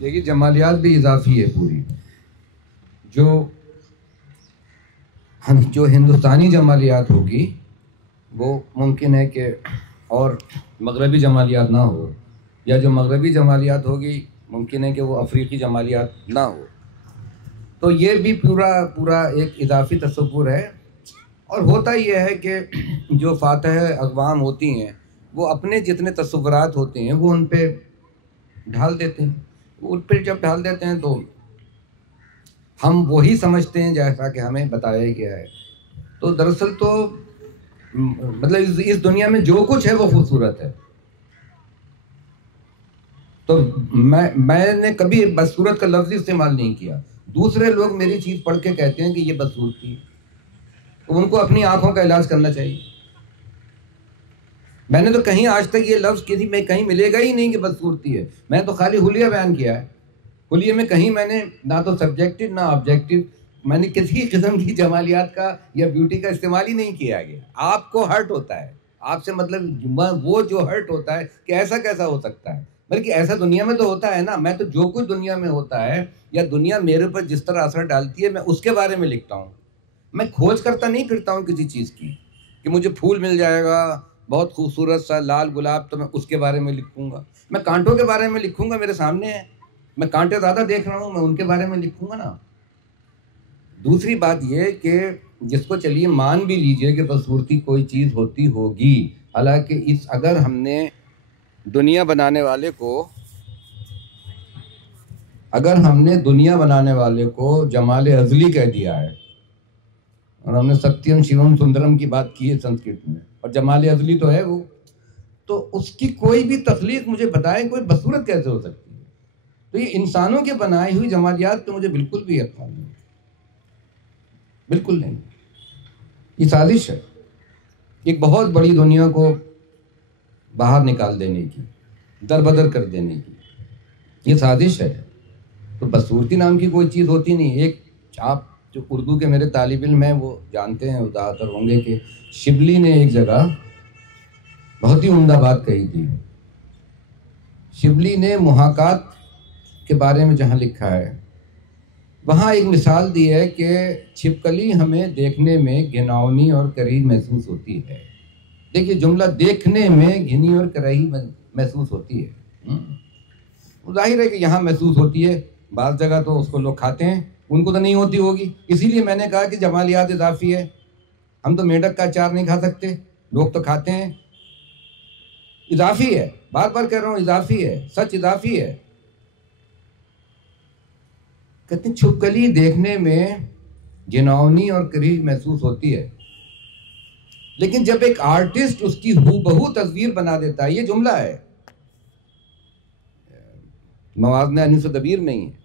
دیکھیے جمالیات بھی اضافی ہے پوری. جو ہندوستانی جمالیات ہوگی وہ ممکن ہے کہ اور مغربی جمالیات نہ ہو، یا جو مغربی جمالیات ہوگی ممکن ہے کہ وہ افریقی جمالیات نہ ہو. تو یہ بھی پورا ایک اضافی تصور ہے. اور ہوتا یہ ہے کہ جو فاتح اقوام ہوتی ہیں وہ اپنے جتنے تصورات ہوتے ہیں وہ ان پہ ڈھال دیتے ہیں. ان پہ جب ڈھال دیتے ہیں تو ہم وہی سمجھتے ہیں جیسا کہ ہمیں بتایا گیا ہے. تو دراصل تو مطلب اس دنیا میں جو کچھ ہے وہ خوبصورت ہے. تو میں نے کبھی بدصورت کا لفظ استعمال نہیں کیا. دوسرے لوگ میری چیز پڑھ کے کہتے ہیں کہ یہ بدصورتی ہے، تو ان کو اپنی آنکھوں کا علاج کرنا چاہیے. میں نے تو کہیں آج تک یہ لفظ کسی میں کہیں ملے گا ہی نہیں کہ بدصورتی ہے. میں تو خالی حلیہ بیان کیا ہے. حلیہ میں کہیں میں نے نہ تو سبجیکٹو نہ آبجیکٹو میں نے کسی قسم کی جمالیات کا یا بیوٹی کا استعمال ہی نہیں کیا گیا. آپ کو ہرٹ ہوتا ہے، آپ سے مطلب وہ جو ہرٹ ہوتا ہے کہ ایسا کیسا ہو سکتا ہے، بلکہ ایسا دنیا میں تو ہوتا ہے نا. میں تو جو کچھ دنیا میں ہوتا ہے یا دنیا میرے اوپر جس طرح اثر ڈالتی ہے میں اس کے بارے میں لکھتا ہوں. میں کھوج کرتا نہیں پھرتا ہوں کسی چیز کی کہ مجھے پھول مل جائے گا بہت خوبصورت سا لال گلاب تو میں اس کے بارے میں لکھوں گا. میں کانٹوں کے بارے میں لکھوں گا، میرے سامنے ہے، میں کانٹے زیادہ دیکھ رہا ہوں، میں ان کے بارے میں لکھوں گا نا. دوسری بات یہ کہ جس کو چلیے مان بھی لیجئے کہ بدصورتی کوئی چیز ہوتی ہوگی، حالانکہ اگر ہم نے دنیا بنانے والے کو جمال ازلی کہہ دیا ہے، اور ہم نے ستیم شیوم سندرم کی بات کی ہے سنسکرت میں، اور جمال ازلی تو ہے وہ، تو اس کی کوئی بھی تخلیق مجھے بتائے کوئی بدصورت کیسے ہو سکتی ہے؟ تو یہ انسانوں کے بنائی ہوئی جمالیات پہ مجھے بالکل بھی یقین نہیں، بالکل نہیں. یہ سازش ہے ایک بہت بڑی دنیا کو باہر نکال دینے کی، در بدر کر دینے کی، یہ سازش ہے. تو بدصورتی نام کی کوئی چیز ہوتی نہیں. ایک آپ جو اردو کے میرے طالب علم ہیں وہ جانتے ہیں، زیادہ تر ہوں گے، کہ شبلی نے ایک جگہ بہت ہی عمدہ بات کہی تھی. شبلی نے محاکات کے بارے میں جہاں لکھا ہے وہاں ایک مثال دی ہے کہ چھپکلی ہمیں دیکھنے میں گھناؤنی اور کریہ محسوس ہوتی ہے. دیکھیے جملہ دیکھنے میں گھنی اور کریہ محسوس ہوتی ہے. ظاہر ہے کہ یہاں محسوس ہوتی ہے، بعض جگہ تو اس کو لوگ کھاتے ہیں، ان کو تو نہیں ہوتی ہوگی. اسی لیے میں نے کہا کہ جمالیات اضافی ہے. ہم تو میڈک کا اچار نہیں کھا سکتے، لوگ تو کھاتے ہیں. اضافی ہے، بار بار کہہ رہا ہوں اضافی ہے، سچ اضافی ہے. کہتے ہیں چھپکلی دیکھنے میں گھناؤنی اور کریہ محسوس ہوتی ہے، لیکن جب ایک آرٹسٹ اس کی ہو بہو تصویر بنا دیتا ہے، یہ جملہ ہے موازنہ انیس و دبیر میں ہی ہے،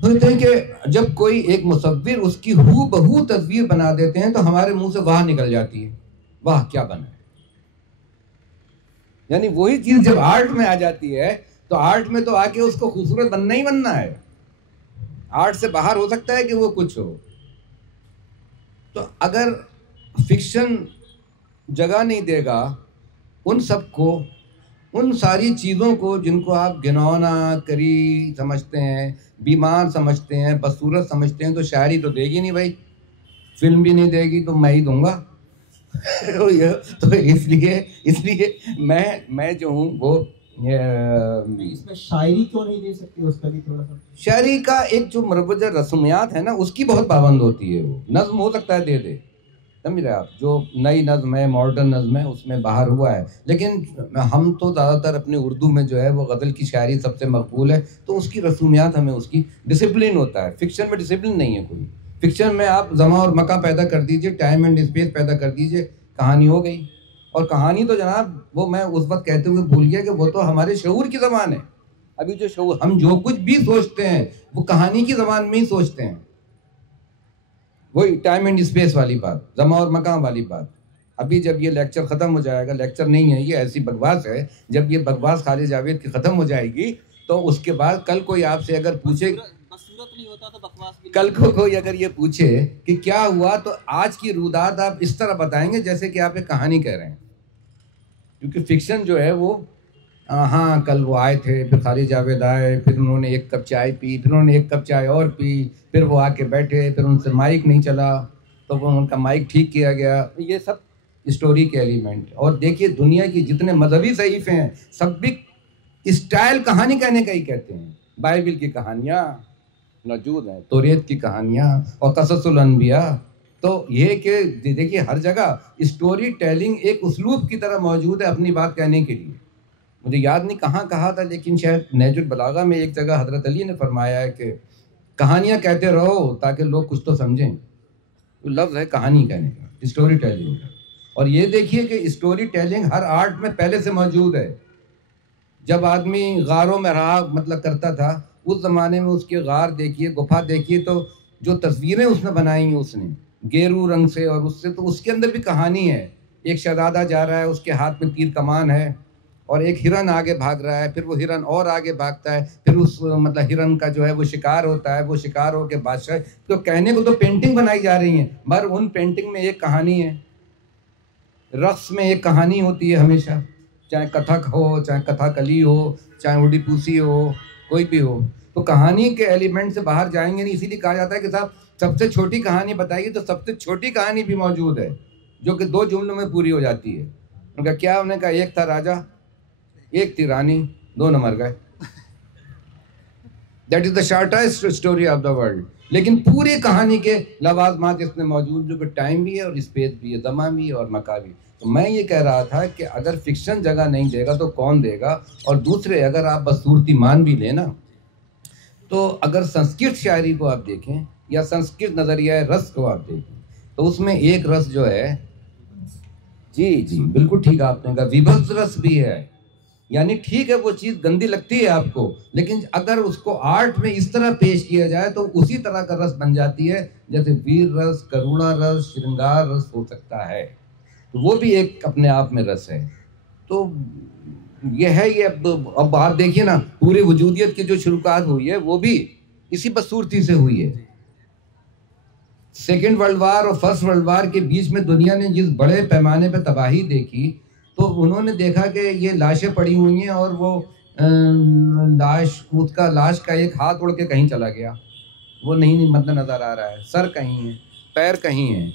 کہتے ہیں کہ جب کوئی ایک مصور اس کی ہو بہو تصویر بنا دیتے ہیں تو ہمارے منہ سے واہ نکل جاتی ہے، واہ کیا بنا ہے. یعنی وہی چیز جب آرٹ میں آ جاتی ہے تو آرٹ میں تو آ کے اس کو خوبصورت بننا ہی بننا ہے. آرٹ سے باہر ہو سکتا ہے کہ وہ کچھ ہو. تو اگر فکشن جگہ نہیں دے گا ان سب کو، ان ساری چیزوں کو جن کو آپ گھنونا کریہ سمجھتے ہیں، بیمار سمجھتے ہیں، بدصورت سمجھتے ہیں، تو شاعری تو دے گی نہیں بھائی. فلم بھی نہیں دے گی تو میں ہی دوں گا. تو اس لیے میں جو ہوں وہ اس میں شاعری کیوں نہیں دے سکتے؟ اس کا بھی تھوڑا سا شاعری کا ایک جو مروجہ رسومیات ہے نا اس کی بہت پابند ہوتی ہے. وہ نظم ہو سکتا ہے دے سمجھ رہے آپ، جو نئی نظم ہے ماڈرن نظم ہے اس میں باہر ہوا ہے، لیکن ہم تو زیادہ تر اپنے اردو میں جو ہے وہ غزل کی شاعری سب سے مقبول ہے، تو اس کی رسومیات ہمیں اس کی ڈسپلن ہوتا ہے. فکشن میں ڈسپلن نہیں ہے کوئی. فکشن میں آپ زمان اور مکان پیدا کر دیجئے، ٹائم اینڈ اسپیس پیدا کر دیجئے، کہانی ہو گئی. اور کہانی تو جناب وہ میں اس وقت کہتے ہوئے بھول گیا کہ وہ تو ہمارے شعور کی زبان ہے. ابھی جو شعور، ہم جو کچھ بھی سوچتے ہیں وہ کہانی کی زبان میں ہی سوچتے ہیں. وہی ٹائم اینڈ اسپیس والی بات، زمان اور مکان والی بات. ابھی جب یہ لیکچر ختم ہو جائے گا، لیکچر نہیں ہے یہ ایسی بکواس ہے، جب یہ بکواس خالد جاوید کی ختم ہو جائے گی تو اس کے بعد کل کوئی آپ سے اگر پوچھے، کل کو کوئی اگر یہ پوچھے کہ کیا ہوا، تو آج کی رودات آپ اس طرح بتائیں گے جیسے کہ آپ ایک کہانی کہہ رہے ہیں. کیونکہ فکشن جو ہے وہ ہاں کل وہ آئے تھے، پھر خالد جاوید آئے، پھر انہوں نے ایک کپ چائے پی، پھر انہوں نے ایک کپ چائے اور پی، پھر وہ آ کے بیٹھے، پھر ان سے مائک نہیں چلا تو وہ ان کا مائک ٹھیک کیا گیا. یہ سب اسٹوری کے ایلیمنٹ. اور دیکھیے دنیا کی جتنے مذہبی صحیفے ہیں سب بھی اسٹائل کہانی کہنے کا ہی کہتے ہیں. بائبل کی کہانیاں موجود ہیں، توریت کی کہانیاں اور قصص الانبیاء. تو یہ کہ دیکھیے ہر جگہ اسٹوری ٹیلنگ ایک اسلوب کی طرح موجود ہے اپنی بات کہنے کے لیے. مجھے یاد نہیں کہاں کہا تھا، لیکن شاید نہج البلاغہ میں ایک جگہ حضرت علی نے فرمایا ہے کہ کہانیاں کہتے رہو تاکہ لوگ کچھ تو سمجھیں. وہ لفظ ہے کہانی کہنے کا، اسٹوری ٹیلنگ کا. اور یہ دیکھیے کہ اسٹوری ٹیلنگ ہر آرٹ میں پہلے سے موجود ہے. جب آدمی غاروں میں رہا کرتا تھا، اس زمانے میں اس کے غار دیکھیے، گفا دیکھیے، تو جو تصویریں اس نے بنائی ہیں اس نے گیرو رنگ سے اور اس سے، تو اس کے اندر بھی کہانی ہے. ایک شہزادہ جا رہا ہے، اس کے ہاتھ میں تیر کمان ہے، اور ایک ہرن آگے بھاگ رہا ہے، پھر وہ ہرن اور آگے بھاگتا ہے، پھر اس ہرن کا جو ہے وہ شکار ہوتا ہے، وہ شکار ہو کے بادشاہ. تو کہنے کو تو پینٹنگ بنائی جا رہی ہیں، مگر ان پینٹنگ میں ایک کہانی ہے. رقص میں ایک کہانی ہوتی ہے ہمیشہ، چاہے کتھک ہو، چاہے کتھا کلی ہو، چاہے اڈی پوسی ہو، کوئی بھی ہو. تو کہانی کے ایلیمنٹ سے باہر جائیں گے نہیں. اسی لیے کہا جاتا ہے کہ صاحب سب سے چھوٹی کہانی بتائیے، تو سب سے چھوٹی کہانی بھی موجود ہے جو کہ 2 جملوں میں پوری ہو جاتی ہے. ان کا کیا؟ انہوں نے کہا ایک تھا راجا، ایک تھی رانی، دونوں مر گئے. That is the shortest story of the world. لیکن پوری کہانی کے لوازمات اس میں موجود، جو کہ ٹائم بھی ہے اور اسپیس بھی ہے، زمان بھی ہے اور مکان بھی. تو میں یہ کہہ رہا تھا کہ اگر فکشن جگہ نہیں دے گا تو کون دے گا؟ اور دوسرے اگر آپ بدصورتی مان بھی لیں نا، تو اگر سنسکرت شاعری کو آپ دیکھیں یا سنسکرت نظریہ رس کو آپ دیکھیں تو اس میں ایک رس جو ہے، جی بالکل ٹھیک آپ نے کہا، ویبھکس رس بھی ہے. یعنی ٹھیک ہے وہ چیز گندی لگتی ہے آپ کو، لیکن اگر اس کو آرٹ میں اس طرح پیش کیا جائے تو اسی طرح کا رس بن جاتی ہے، جیسے ویر رس، کروڑا رس، شرنگار رس ہو سکتا ہے. وہ بھی ایک اپنے آپ میں رس ہے. تو یہ ہے، یہ اب آپ دیکھیے نا، پوری وجودیت کی جو شروعات ہوئی ہے وہ بھی اسی بدصورتی سے ہوئی ہے. سیکنڈ ورلڈ وار اور فرسٹ ورلڈ وار کے بیچ میں دنیا نے جس بڑے پیمانے پہ تباہی دیکھی، تو انہوں نے دیکھا کہ یہ لاشیں پڑی ہوئی ہیں اور وہ لاش کا ایک ہاتھ اڑ کے کہیں چلا گیا، وہ نہیں نظر آ رہا ہے، سر کہیں ہے، پیر کہیں ہیں.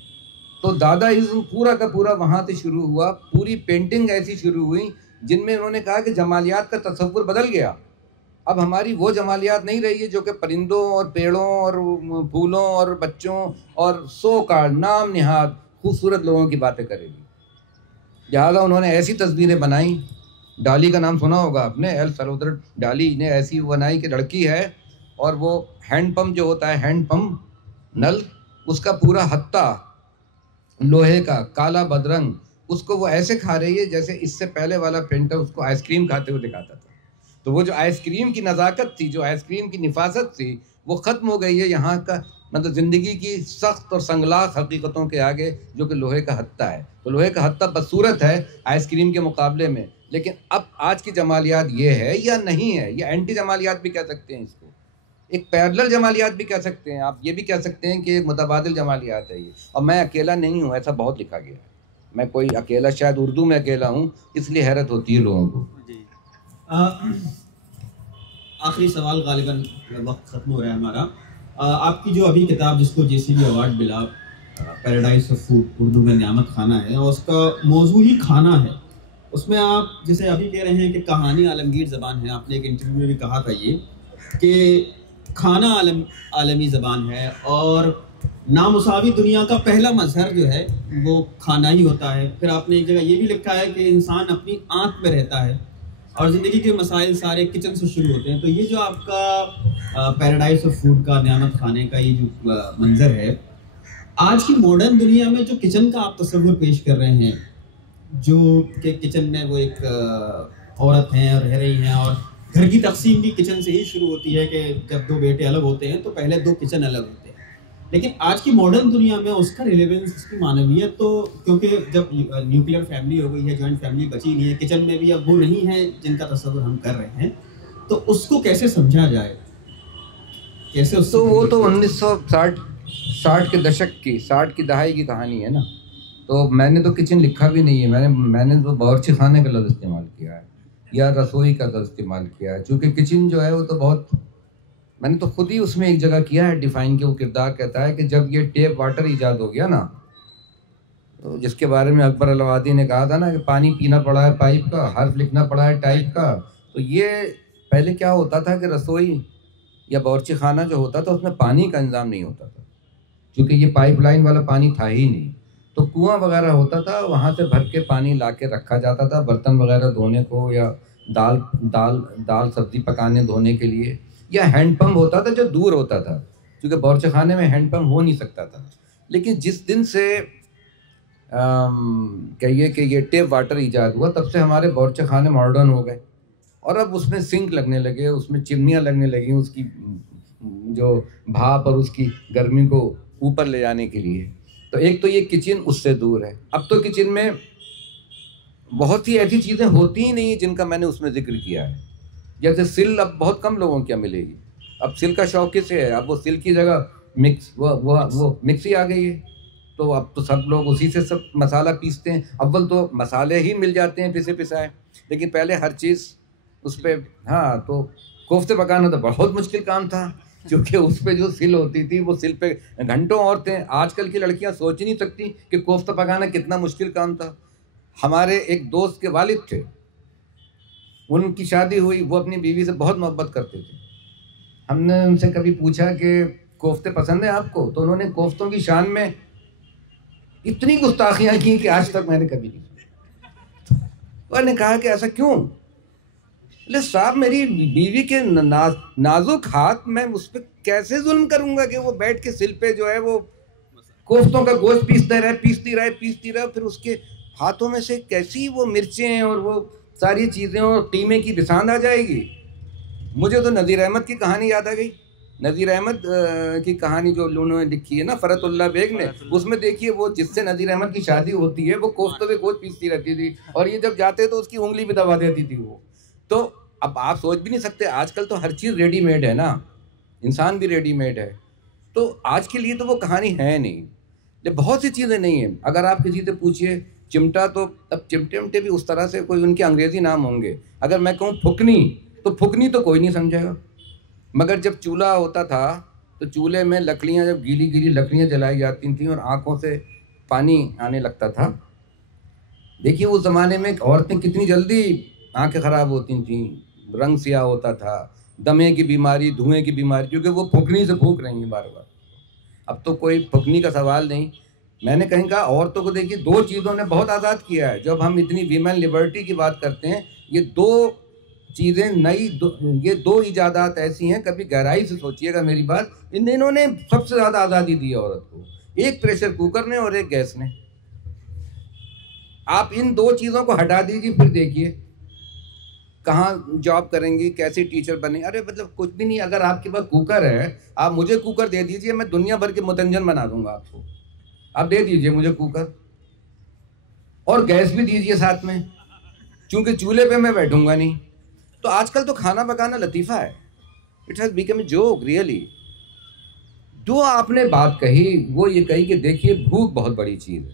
تو دادائزم پورا کا پورا وہاں سے شروع ہوا. پوری پینٹنگ ایسی شروع ہوئی جن میں انہوں نے کہا کہ جمالیات کا تصور بدل گیا. اب ہماری وہ جمالیات نہیں رہی ہے جو کہ پرندوں اور پیڑوں اور پھولوں اور بچوں اور سو کا نام نہاد خوبصورت لوگوں کی باتیں کرے گی. لہٰذا انہوں نے ایسی تصویریں بنائیں. ڈالی کا نام سنا ہوگا آپ نے، ایل سلوادر ڈالی نے ایسی بنائی کہ لڑکی ہے اور وہ ہینڈ پمپ جو ہوتا ہے، ہینڈ پمپ نل، اس کا پورا ہتھا لوہے کا کالا بدرنگ، اس کو وہ ایسے کھا رہی ہے جیسے اس سے پہلے والا پینٹر اس کو آئس کریم کھاتے ہوئے دکھاتا تھا. تو وہ جو آئس کریم کی نزاکت تھی، جو آئس کریم کی نفاست تھی، وہ ختم ہو گئی ہے یہاں کا زندگی کی سخت اور سنگلاخ حقیقتوں کے آگے، جو کہ لوہے کا ہتھا ہے. تو لوہے کا ہتھا بدصورت ہے آئس کریم کے مقابلے میں، لیکن اب آج کی جمالیات یہ ہے یا نہیں ہے، یا اینٹی جمالیات بھی کہہ سکتے ہیں اس کو، ایک پیرلل جمالیات بھی کہہ سکتے ہیں آپ، یہ بھی کہہ سکتے ہیں کہ ایک متبادل جمالیات ہے یہ. اور میں اکیلا نہیں ہوں، ایسا بہت لکھا گیا ہے. میں کوئی اکیلا، شاید اردو میں اکیلا ہوں، اس لیے حیرت ہوتی ہے لوگوں کو. آخری سوال، غالباً وقت ختم ہو رہا ہے ہمارا. آپ کی جو ابھی کتاب جس کو JCB ایوارڈ ملا، پیراڈائز آف فوڈ، اردو میں نعمت کھانا ہے، اور اس کا موضوع ہی کھانا ہے. اس میں آپ جیسے ابھی کہہ رہے ہیں کہ کہانی عالمگیر زبان ہے، آپ نے ایک انٹرویو میں بھی کہا تھا یہ کہ کھانا عالمی زبان ہے، اور نامساوی دنیا کا پہلا مظہر جو ہے وہ کھانا ہی ہوتا ہے. پھر آپ نے ایک جگہ یہ بھی لکھا ہے کہ انسان اپنی آنکھ میں رہتا ہے اور زندگی کے مسائل سارے کچن سے شروع ہوتے ہیں. تو یہ جو آپ کا پیراڈائز آف فوڈ کا، نعمت کھانے کا یہ جو منظر ہے، آج کی ماڈرن دنیا میں جو کچن کا آپ تصور پیش کر رہے ہیں، جو کہ کچن میں وہ ایک عورت ہیں اور رہ رہی ہیں، اور گھر کی تقسیم بھی کچن سے ہی شروع ہوتی ہے کہ جب 2 بیٹے الگ ہوتے ہیں تو پہلے 2 کچن الگ ہوتے ہیں. لیکن آج کی ماڈرن دنیا میں اس کا ریلیونس، اس کی معنویت تو، کیونکہ جب نیوکلیر فیملی ہو گئی ہے، جوائنٹ فیملی بچی نہیں ہے، کچن میں بھی اب وہ نہیں ہے جن کا تصور ہم کر رہے ہیں، تو اس کو کیسے سمجھا جائے، کیسے اس تو وہ تو 1960 کے دشک کی 60 کی دہائی کی کہانی ہے نا. تو میں نے تو کچن لکھا بھی نہیں ہے، میں نے تو باورچی خانے کا لفظ استعمال کیا ہے یا رسوئی کا لفظ استعمال کیا ہے، چونکہ کچن جو ہے وہ تو بہت، میں نے تو خود ہی اس میں ایک جگہ کیا ہے ڈیفائن، کہ وہ کردار کہتا ہے کہ جب یہ ٹیپ واٹر ایجاد ہو گیا نا، تو جس کے بارے میں اکبر الوادی نے کہا تھا نا کہ پانی پینا پڑا ہے پائپ کا، حرف لکھنا پڑا ہے ٹائپ کا. تو یہ پہلے کیا ہوتا تھا کہ رسوئی یا باورچی خانہ جو ہوتا تھا اس میں پانی کا انتظام نہیں ہوتا تھا، کیونکہ یہ پائپ لائن والا پانی تھا ہی نہیں. تو کنواں وغیرہ ہوتا تھا، وہاں سے بھر کے پانی لا کے رکھا جاتا تھا برتن وغیرہ دھونے کو، یا دال سبزی پکانے دھونے کے لیے. یا ہینڈ پمپ ہوتا تھا جو دور ہوتا تھا، کیونکہ باورچی خانے میں ہینڈ پمپ ہو نہیں سکتا تھا. لیکن جس دن سے کہیے کہ یہ ٹیپ واٹر ایجاد ہوا، تب سے ہمارے باورچی خانے ماڈرن ہو گئے، اور اب اس میں سنک لگنے لگے، اس میں چمنیاں لگنے لگیں، اس کی جو بھاپ اور اس کی گرمی کو اوپر لے جانے کے لیے. تو ایک تو یہ کچن اس سے دور ہے. اب تو کچن میں بہت سی ایسی چیزیں ہوتی ہی نہیں جن کا میں نے اس میں ذکر کیا ہے. جیسے سل اب بہت کم لوگوں کیا ملے گی. اب سل کا شوق کسے ہے؟ اب وہ سل کی جگہ وہ مکسی آ گئی ہے، تو اب تو سب لوگ اسی سے سب مسالہ پیستے ہیں. اول تو مسالے ہی مل جاتے ہیں پسے پسائے، لیکن پہلے ہر چیز اس پہ. ہاں، تو کوفتے پکانا تو بہت مشکل کام تھا، کیونکہ اس پہ جو سل ہوتی تھی وہ سل پہ گھنٹوں عورتیں، آج کل کی لڑکیاں سوچ ہی نہیں سکتی کہ کوفتہ پکانا کتنا مشکل کام تھا. ہمارے ایک دوست کے والد تھے، ان کی شادی ہوئی، وہ اپنی بیوی سے بہت محبت کرتے تھے. ہم نے ان سے کبھی پوچھا کہ کوفتے پسند ہیں آپ کو؟ تو انہوں نے کوفتوں کی شان میں اتنی گستاخیاں کی کہ آج تک میں نے کبھی نہیں سنا. انہوں نے کہا کہ ایسا کیوں؟ لے صاحب، میری بیوی کے نازک ہاتھ، میں اس پہ کیسے ظلم کروں گا کہ وہ بیٹھ کے سل پہ جو ہے وہ کوفتوں کا گوشت پیستی رہے، پھر اس کے ہاتھوں میں سے کیسی وہ مرچیں اور وہ ساری چیزیں اور قیمے کی بساند آ جائے گی. مجھے تو نذیر احمد کی کہانی یاد آ گئی. نذیر احمد کی کہانی جو انہوں نے لکھی ہے نا، فرت اللہ بیگ نے، اس میں دیکھیے وہ جس سے نذیر احمد کی شادی ہوتی ہے وہ کوفتوں پہ گوشت پیستی رہتی تھی، اور یہ جب جاتے تو اس کی انگلی بھی دبا دیتی تھی وہ. تو اب آپ سوچ بھی نہیں سکتے، آج کل تو ہر چیز ریڈی میڈ ہے نا، انسان بھی ریڈی میڈ ہے. تو آج کے لیے تو وہ کہانی ہے نہیں. بہت سی چیزیں نہیں ہیں. اگر آپ کسی سے پوچھیے چمٹا، تو اب چمٹے بھی اس طرح سے کوئی ان کے انگریزی نام ہوں گے. اگر میں کہوں پھکنی، تو پھکنی تو کوئی نہیں سمجھے گا. مگر جب چولہا ہوتا تھا تو چولہے میں لکڑیاں، جب گیلی لکڑیاں جلائی جاتی تھیں اور آنکھوں سے پانی آنے لگتا تھا. دیکھیے اس زمانے میں عورتیں کتنی جلدی آنکھیں خراب ہوتی تھیں، رنگ سیاہ ہوتا تھا، دمے کی بیماری، دھوئیں کی بیماری، کیونکہ وہ پھکنی سے پھونک رہی ہیں بار بار. اب تو کوئی پھکنی کا سوال نہیں. میں نے کہیں کہا عورتوں کو دیکھیے دو چیزوں نے بہت آزاد کیا ہے. جب ہم اتنی ویمن لبرٹی کی بات کرتے ہیں، یہ دو چیزیں یہ دو ایجادات ایسی ہیں، کبھی گہرائی سے سوچیے گا میری بات، انہوں نے سب سے زیادہ آزادی دی ہے عورت کو. ایک پریشر کوکر نے اور ایک گیس نے. آپ ان دو چیزوں کو ہٹا دیجیے، پھر دیکھیے کہاں جاب کریں گی، کیسے ٹیچر بنیں. ارے مطلب کچھ بھی نہیں. اگر آپ کے پاس کوکر ہے، آپ مجھے کوکر دے دیجیے، میں دنیا بھر کے متنجن بنا دوں گا آپ کو. آپ دے دیجیے مجھے کوکر، اور گیس بھی دیجیے ساتھ میں، چونکہ چولہے پہ میں بیٹھوں گا نہیں. تو آج کل تو کھانا پکانا لطیفہ ہے. It has become a joke really. جو آپ نے بات کہی وہ یہ کہی کہ دیکھیے بھوک بہت بڑی چیز ہے.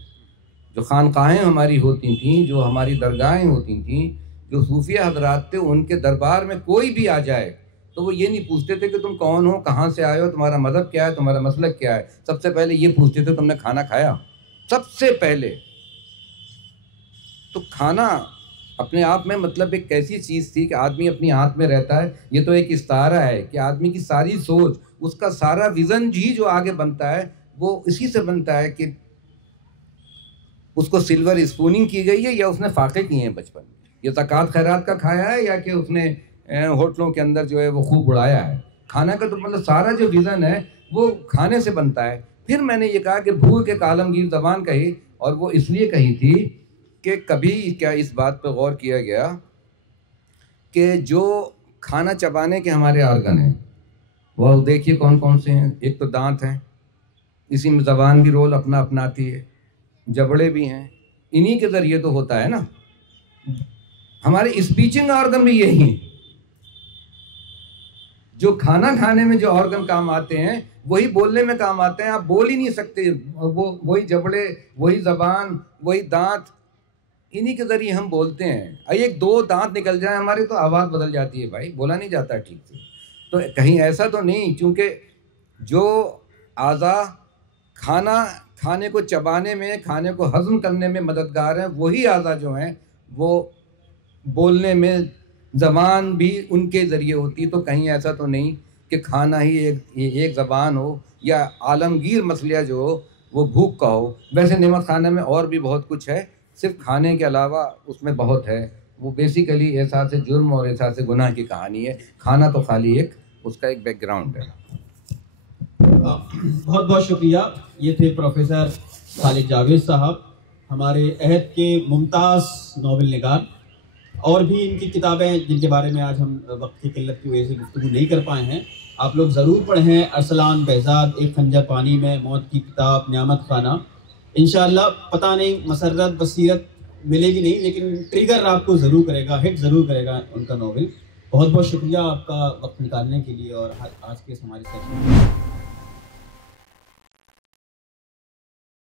جو خانقاہیں ہماری ہوتی تھیں، جو ہماری درگاہیں ہوتی تھیں، جو صوفیہ حضرات تھے، ان کے دربار میں کوئی بھی آ جائے تو وہ یہ نہیں پوچھتے تھے کہ تم کون ہو، کہاں سے آئے ہو، تمہارا مذہب کیا ہے، تمہارا مسلک کیا ہے. سب سے پہلے یہ پوچھتے تھے تم نے کھانا کھایا، سب سے پہلے. تو کھانا اپنے آپ میں مطلب ایک ایسی چیز تھی کہ آدمی اپنی ہاتھ میں رہتا ہے. یہ تو ایک استعارہ ہے کہ آدمی کی ساری سوچ، اس کا سارا ویژن جی جو آگے بنتا ہے وہ اسی سے بنتا ہے کہ اس کو سلور اسپوننگ کی گئی ہے یا اس نے فاقے کیے ہیں بچپن میں، یہ زکوٰۃ خیرات کا کھایا ہے یا کہ اس نے ہوٹلوں کے اندر جو ہے وہ خوب اڑایا ہے. کھانا کا تو مطلب سارا جو ویژن ہے وہ کھانے سے بنتا ہے. پھر میں نے یہ کہا کہ بھوک ایک عالمگیر زبان کہی، اور وہ اس لیے کہی تھی کہ کبھی کیا اس بات پہ غور کیا گیا کہ جو کھانا چبانے کے ہمارے آرگن ہیں وہ دیکھیے کون کون سے ہیں. ایک تو دانت ہیں، اسی میں زبان بھی رول اپنا اپناتی ہے، جبڑے بھی ہیں، انہی کے ذریعے تو ہوتا ہے نا. ہمارے اسپیچنگ آرگن بھی یہی ہیں. جو کھانا کھانے میں جو آرگن کام آتے ہیں وہی بولنے میں کام آتے ہیں. آپ بول ہی نہیں سکتے، وہی جبڑے، وہی زبان، وہی دانت، انہی کے ذریعے ہم بولتے ہیں. ایک دو دانت نکل جائیں ہمارے تو آواز بدل جاتی ہے بھائی، بولا نہیں جاتا ٹھیک سے. تو کہیں ایسا تو نہیں، چونکہ جو اعضاء کھانے کو چبانے میں، کھانے کو ہضم کرنے میں مددگار ہیں، وہی اعضاء جو ہیں وہ بولنے میں، زبان بھی ان کے ذریعے ہوتی. تو کہیں ایسا تو نہیں کہ کھانا ہی ایک زبان ہو، یا عالمگیر مسئلہ جو ہو وہ بھوک کا ہو. ویسے نعمت خانہ میں اور بھی بہت کچھ ہے، صرف کھانے کے علاوہ اس میں بہت ہے. وہ بیسیکلی احساس جرم اور احساس گناہ کی کہانی ہے. کھانا تو خالی اس کا ایک بیک گراؤنڈ ہے. بہت بہت شکریہ. یہ تھے پروفیسر خالد جاوید صاحب، ہمارے عہد کے ممتاز ناول نگار. اور بھی ان کی کتابیں جن کے بارے میں آج ہم وقت کی قلت کی وجہ سے گفتگو نہیں کر پائے ہیں، آپ لوگ ضرور پڑھیں. ارسلان بہزاد، ایک خنجر پانی میں، موت کی کتاب، نعمت خانہ. انشاءاللہ پتہ نہیں مسرت بصیرت ملے گی نہیں، لیکن ٹریگر آپ کو ضرور کرے گا، ہٹ ضرور کرے گا ان کا ناول. بہت بہت شکریہ آپ کا وقت نکالنے کے لیے اور آج کے ہمارے سیشن میں.